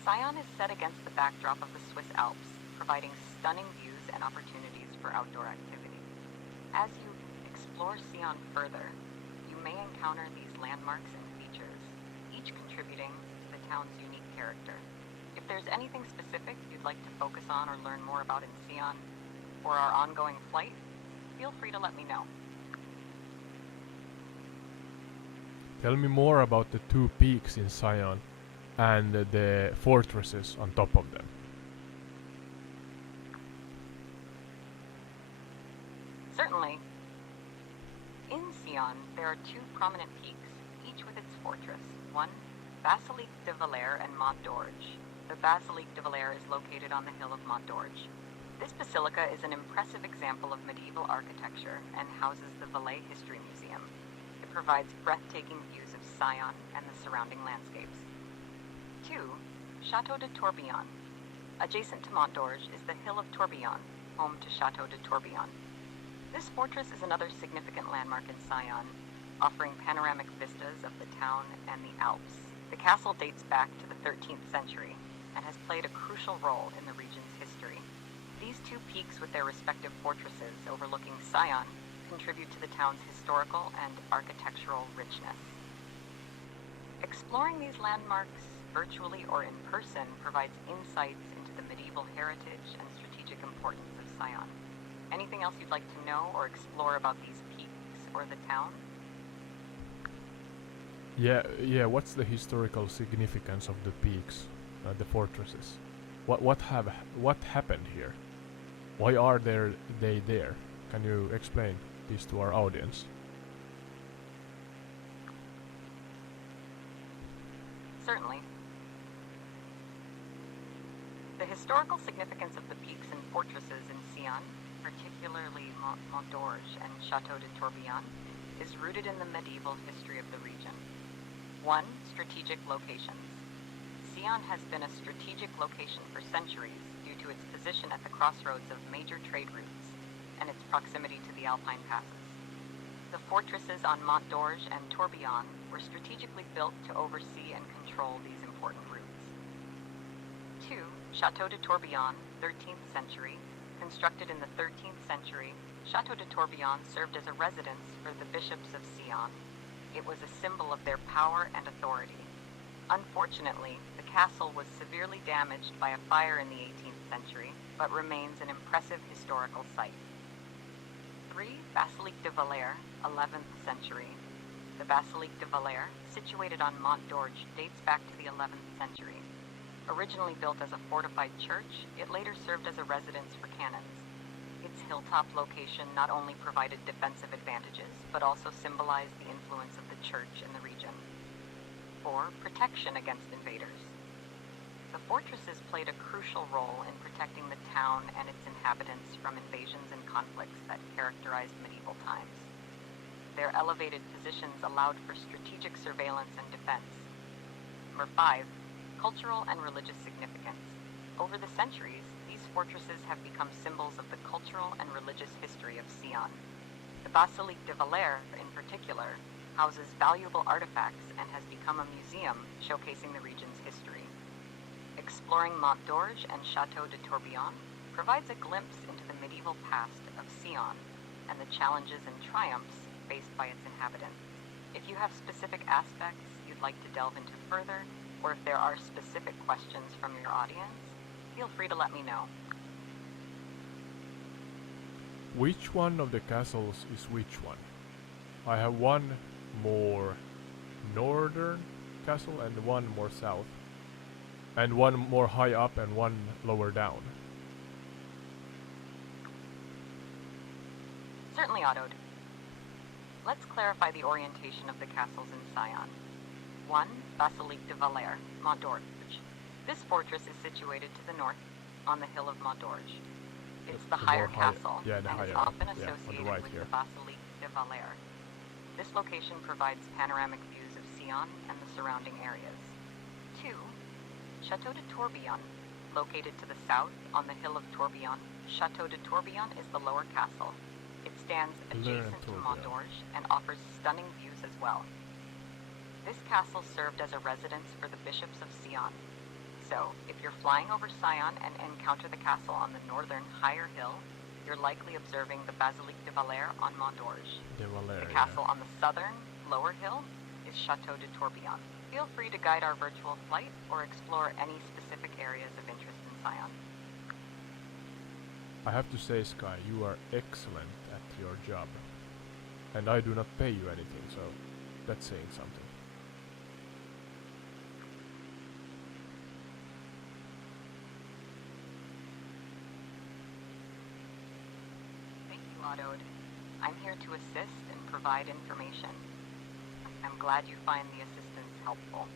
Sion is set against the backdrop of the Swiss Alps, providing stunning views and opportunities for outdoor activity. As you explore Sion further, you may encounter these landmarks and features, each contributing to the town's unique character. If there's anything specific you'd like to focus on or learn more about in Sion, or our ongoing flight, feel free to let me know. Tell me more about the two peaks in Sion and the fortresses on top of them. Certainly. In Sion, there are two prominent peaks, each with its fortress. One, Basilique de Valère and Mont d'Orge. The Basilique de Valère is located on the hill of Mont d'Orge. This basilica is an impressive example of medieval architecture and houses the Valais History Museum. It provides breathtaking views of Sion and the surrounding landscapes. 2. Chateau de Tourbillon. Adjacent to Mont d'Orge is the Hill of Tourbillon, home to Chateau de Tourbillon. This fortress is another significant landmark in Sion, offering panoramic vistas of the town and the Alps. The castle dates back to the 13th century and has played a crucial role in the region's history. These two peaks with their respective fortresses overlooking Sion contribute to the town's historical and architectural richness. Exploring these landmarks virtually or in person provides insights into the medieval heritage and strategic importance of Sion. Anything else you'd like to know or explore about these peaks or the town? Yeah. What's the historical significance of the peaks, the fortresses? What happened here? Why are they there? Can you explain this to our audience? Certainly. The historical significance of the peaks and fortresses in Sion, particularly Mont d'Orge and Chateau de Tourbillon, is rooted in the medieval history of the region. 1. Strategic locations. Sion has been a strategic location for centuries due to its position at the crossroads of major trade routes and its proximity to the Alpine passes. The fortresses on Mont d'Orge and Tourbillon were strategically built to oversee and control these important routes. 2. Chateau de Tourbillon, 13th century. Constructed in the 13th century, Chateau de Tourbillon served as a residence for the bishops of Sion. It was a symbol of their power and authority. Unfortunately, the castle was severely damaged by a fire in the 18th century, but remains an impressive historical site. 3. Basilique de Valère, 11th century. The Basilique de Valère, situated on Mont d'Orge, dates back to the 11th century. Originally built as a fortified church, it later served as a residence for canons. Its hilltop location not only provided defensive advantages, but also symbolized the influence of the church in the region. 4. Protection against invaders. The fortresses played a crucial role in protecting the town and its inhabitants from invasions and conflicts that characterized medieval times. Their elevated positions allowed for strategic surveillance and defense. Number 5. Cultural and religious significance. Over the centuries, these fortresses have become symbols of the cultural and religious history of Sion. The Basilique de Valère, in particular, houses valuable artifacts and has become a museum showcasing the region's history. Exploring Mont d'Orge and Chateau de Tourbillon provides a glimpse into the medieval past of Sion and the challenges and triumphs faced by its inhabitants. If you have specific aspects you'd like to delve into further, or if there are specific questions from your audience, feel free to let me know. Which one of the castles is which one? I have one more northern castle and one more south, and one more high up and one lower down. Certainly, Otto. Let's clarify the orientation of the castles in Sion. 1. Basilique de Valère, Mont d'Orge. This fortress is situated to the north on the hill of Mont d'Orge. It's the more higher high, castle yeah, the and is higher up, often yeah, on the associated right with here. the Basilique de Valère. This location provides panoramic views of Sion and the surrounding areas. 2. Chateau de Tourbillon. Located to the south on the hill of Tourbillon, Chateau de Tourbillon is the lower castle. It stands adjacent to Mont d'Orge and offers stunning views as well. This castle served as a residence for the bishops of Sion. So, if you're flying over Sion and encounter the castle on the northern, higher hill, you're likely observing the Basilique de Valère on Mont d'Orge. The castle on the southern, lower hill is Chateau de Tourbillon. Feel free to guide our virtual flight or explore any specific areas of interest in Sion. I have to say, Sky, you are excellent at your job. And I do not pay you anything, so that's saying something. Thank you, Otto. I'm here to assist and provide information. I'm glad you find the assistance helpful.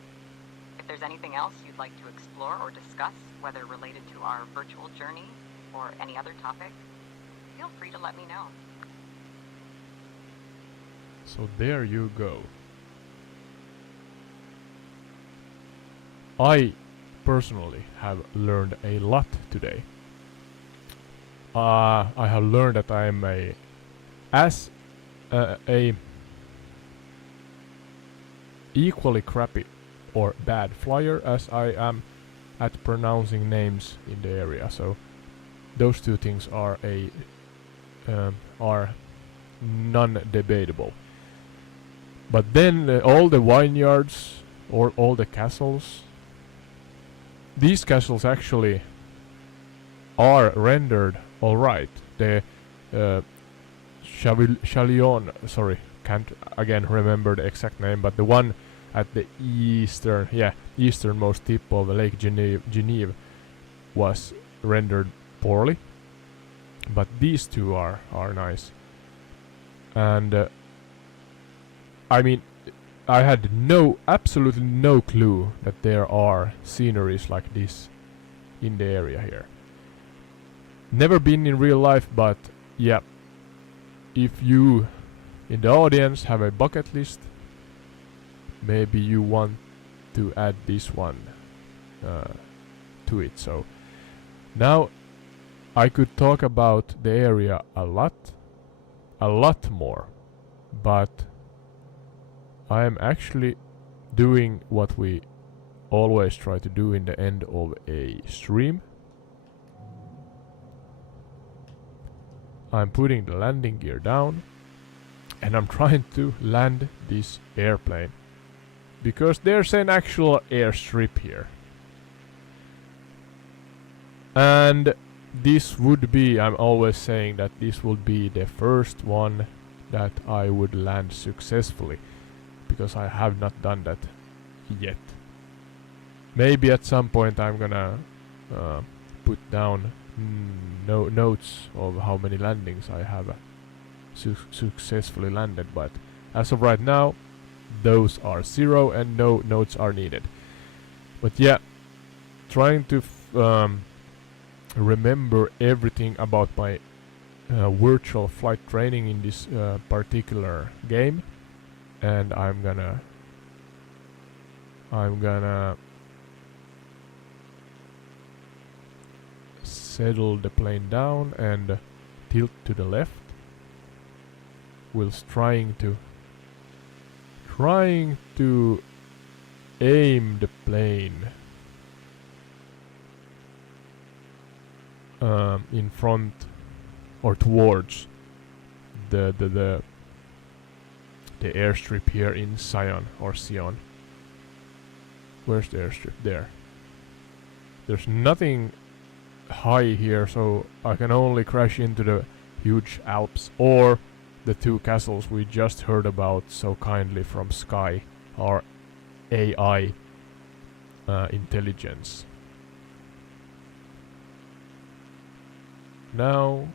If there's anything else you'd like to explore or discuss, whether related to our virtual journey or any other topic, feel free to let me know. So there you go. I personally have learned a lot today. I have learned that I am a equally crappy or bad flyer as I am at pronouncing names in the area. So those two things are non-debatable. But then all the vineyards or all the castles, these castles actually are rendered alright. The Chalion, sorry, can't again remember the exact name, but the one at the easternmost tip of Lake Geneve was rendered poorly, but these two are nice. And I mean, I had absolutely no clue that there are sceneries like this in the area here. Never been in real life, but yeah, if you in the audience have a bucket list, maybe you want to add this one to it. So now I could talk about the area a lot more, but I am actually doing what we always try to do in the end of a stream. I'm putting the landing gear down and I'm trying to land this airplane because there's an actual airstrip here. And this would be, I'm always saying that this would be the first one that I would land successfully, because I have not done that yet. Maybe at some point I'm gonna put down notes of how many landings I have successfully landed, but as of right now those are 0 and no notes are needed. But yeah, trying to remember everything about my virtual flight training in this particular game, and I'm gonna settle the plane down and tilt to the left whilst trying to aim the plane in front or towards the airstrip here in Sion or Sion. Where's the airstrip? There. There's nothing high here, so I can only crash into the huge Alps or the two castles we just heard about so kindly from Sky, our AI intelligence. Now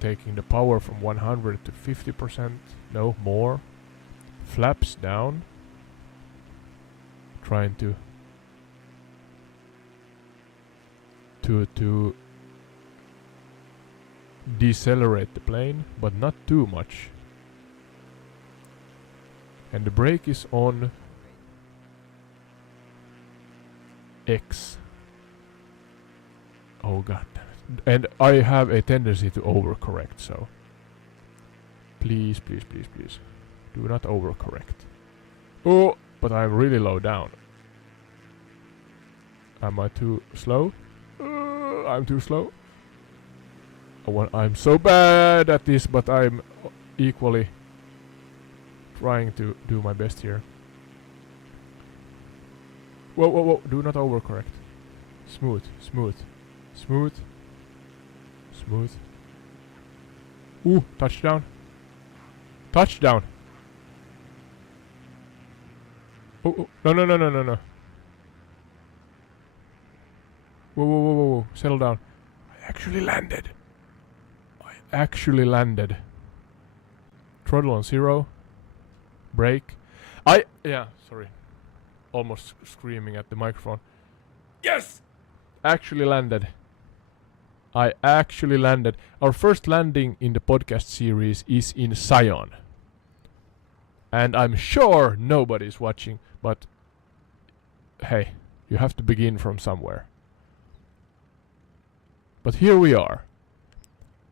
taking the power from 100 to 50%, no more, flaps down, trying to decelerate the plane, but not too much. And the brake is on X. Oh god damn it. And I have a tendency to overcorrect, so please, please, please, please, do not overcorrect. Oh, but I'm really low down. Am I too slow? I'm too slow. I'm so bad at this, but I'm equally trying to do my best here. Whoa, whoa, whoa, do not overcorrect. Smooth, smooth, smooth, smooth. Ooh, touchdown. Touchdown. Oh, oh, no, no, no, no, no, no. Whoa, whoa, whoa, whoa, whoa, settle down. I actually landed. I actually landed. Throttle on 0. Brake. Yeah, sorry. Almost screaming at the microphone. Yes! Actually landed. I actually landed. Our first landing in the podcast series is in Sion. And I'm sure nobody's watching, but hey, you have to begin from somewhere. But here we are.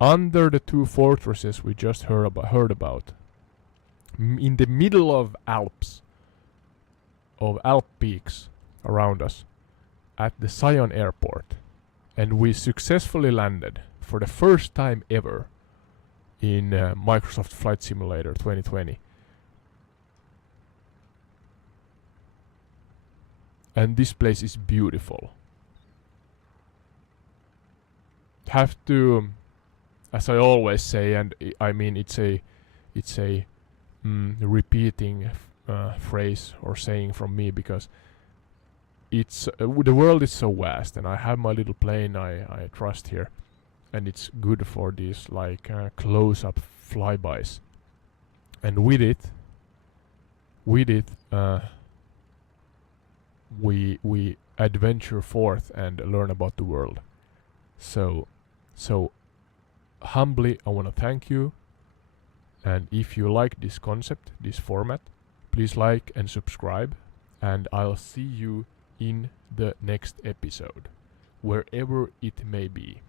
Under the two fortresses we just heard about. In the middle of Alps. Of Alp peaks around us. At the Sion airport. And we successfully landed for the first time ever in Microsoft Flight Simulator 2020. And this place is beautiful. Have to, as I always say, and I mean it's a repeating phrase or saying from me, because it's the world is so vast, and I have my little plane I trust here, and it's good for these like close-up flybys. And with it, we adventure forth and learn about the world. So humbly I want to thank you, and if you like this concept, this format, please like and subscribe, and I'll see you in the next episode, wherever it may be.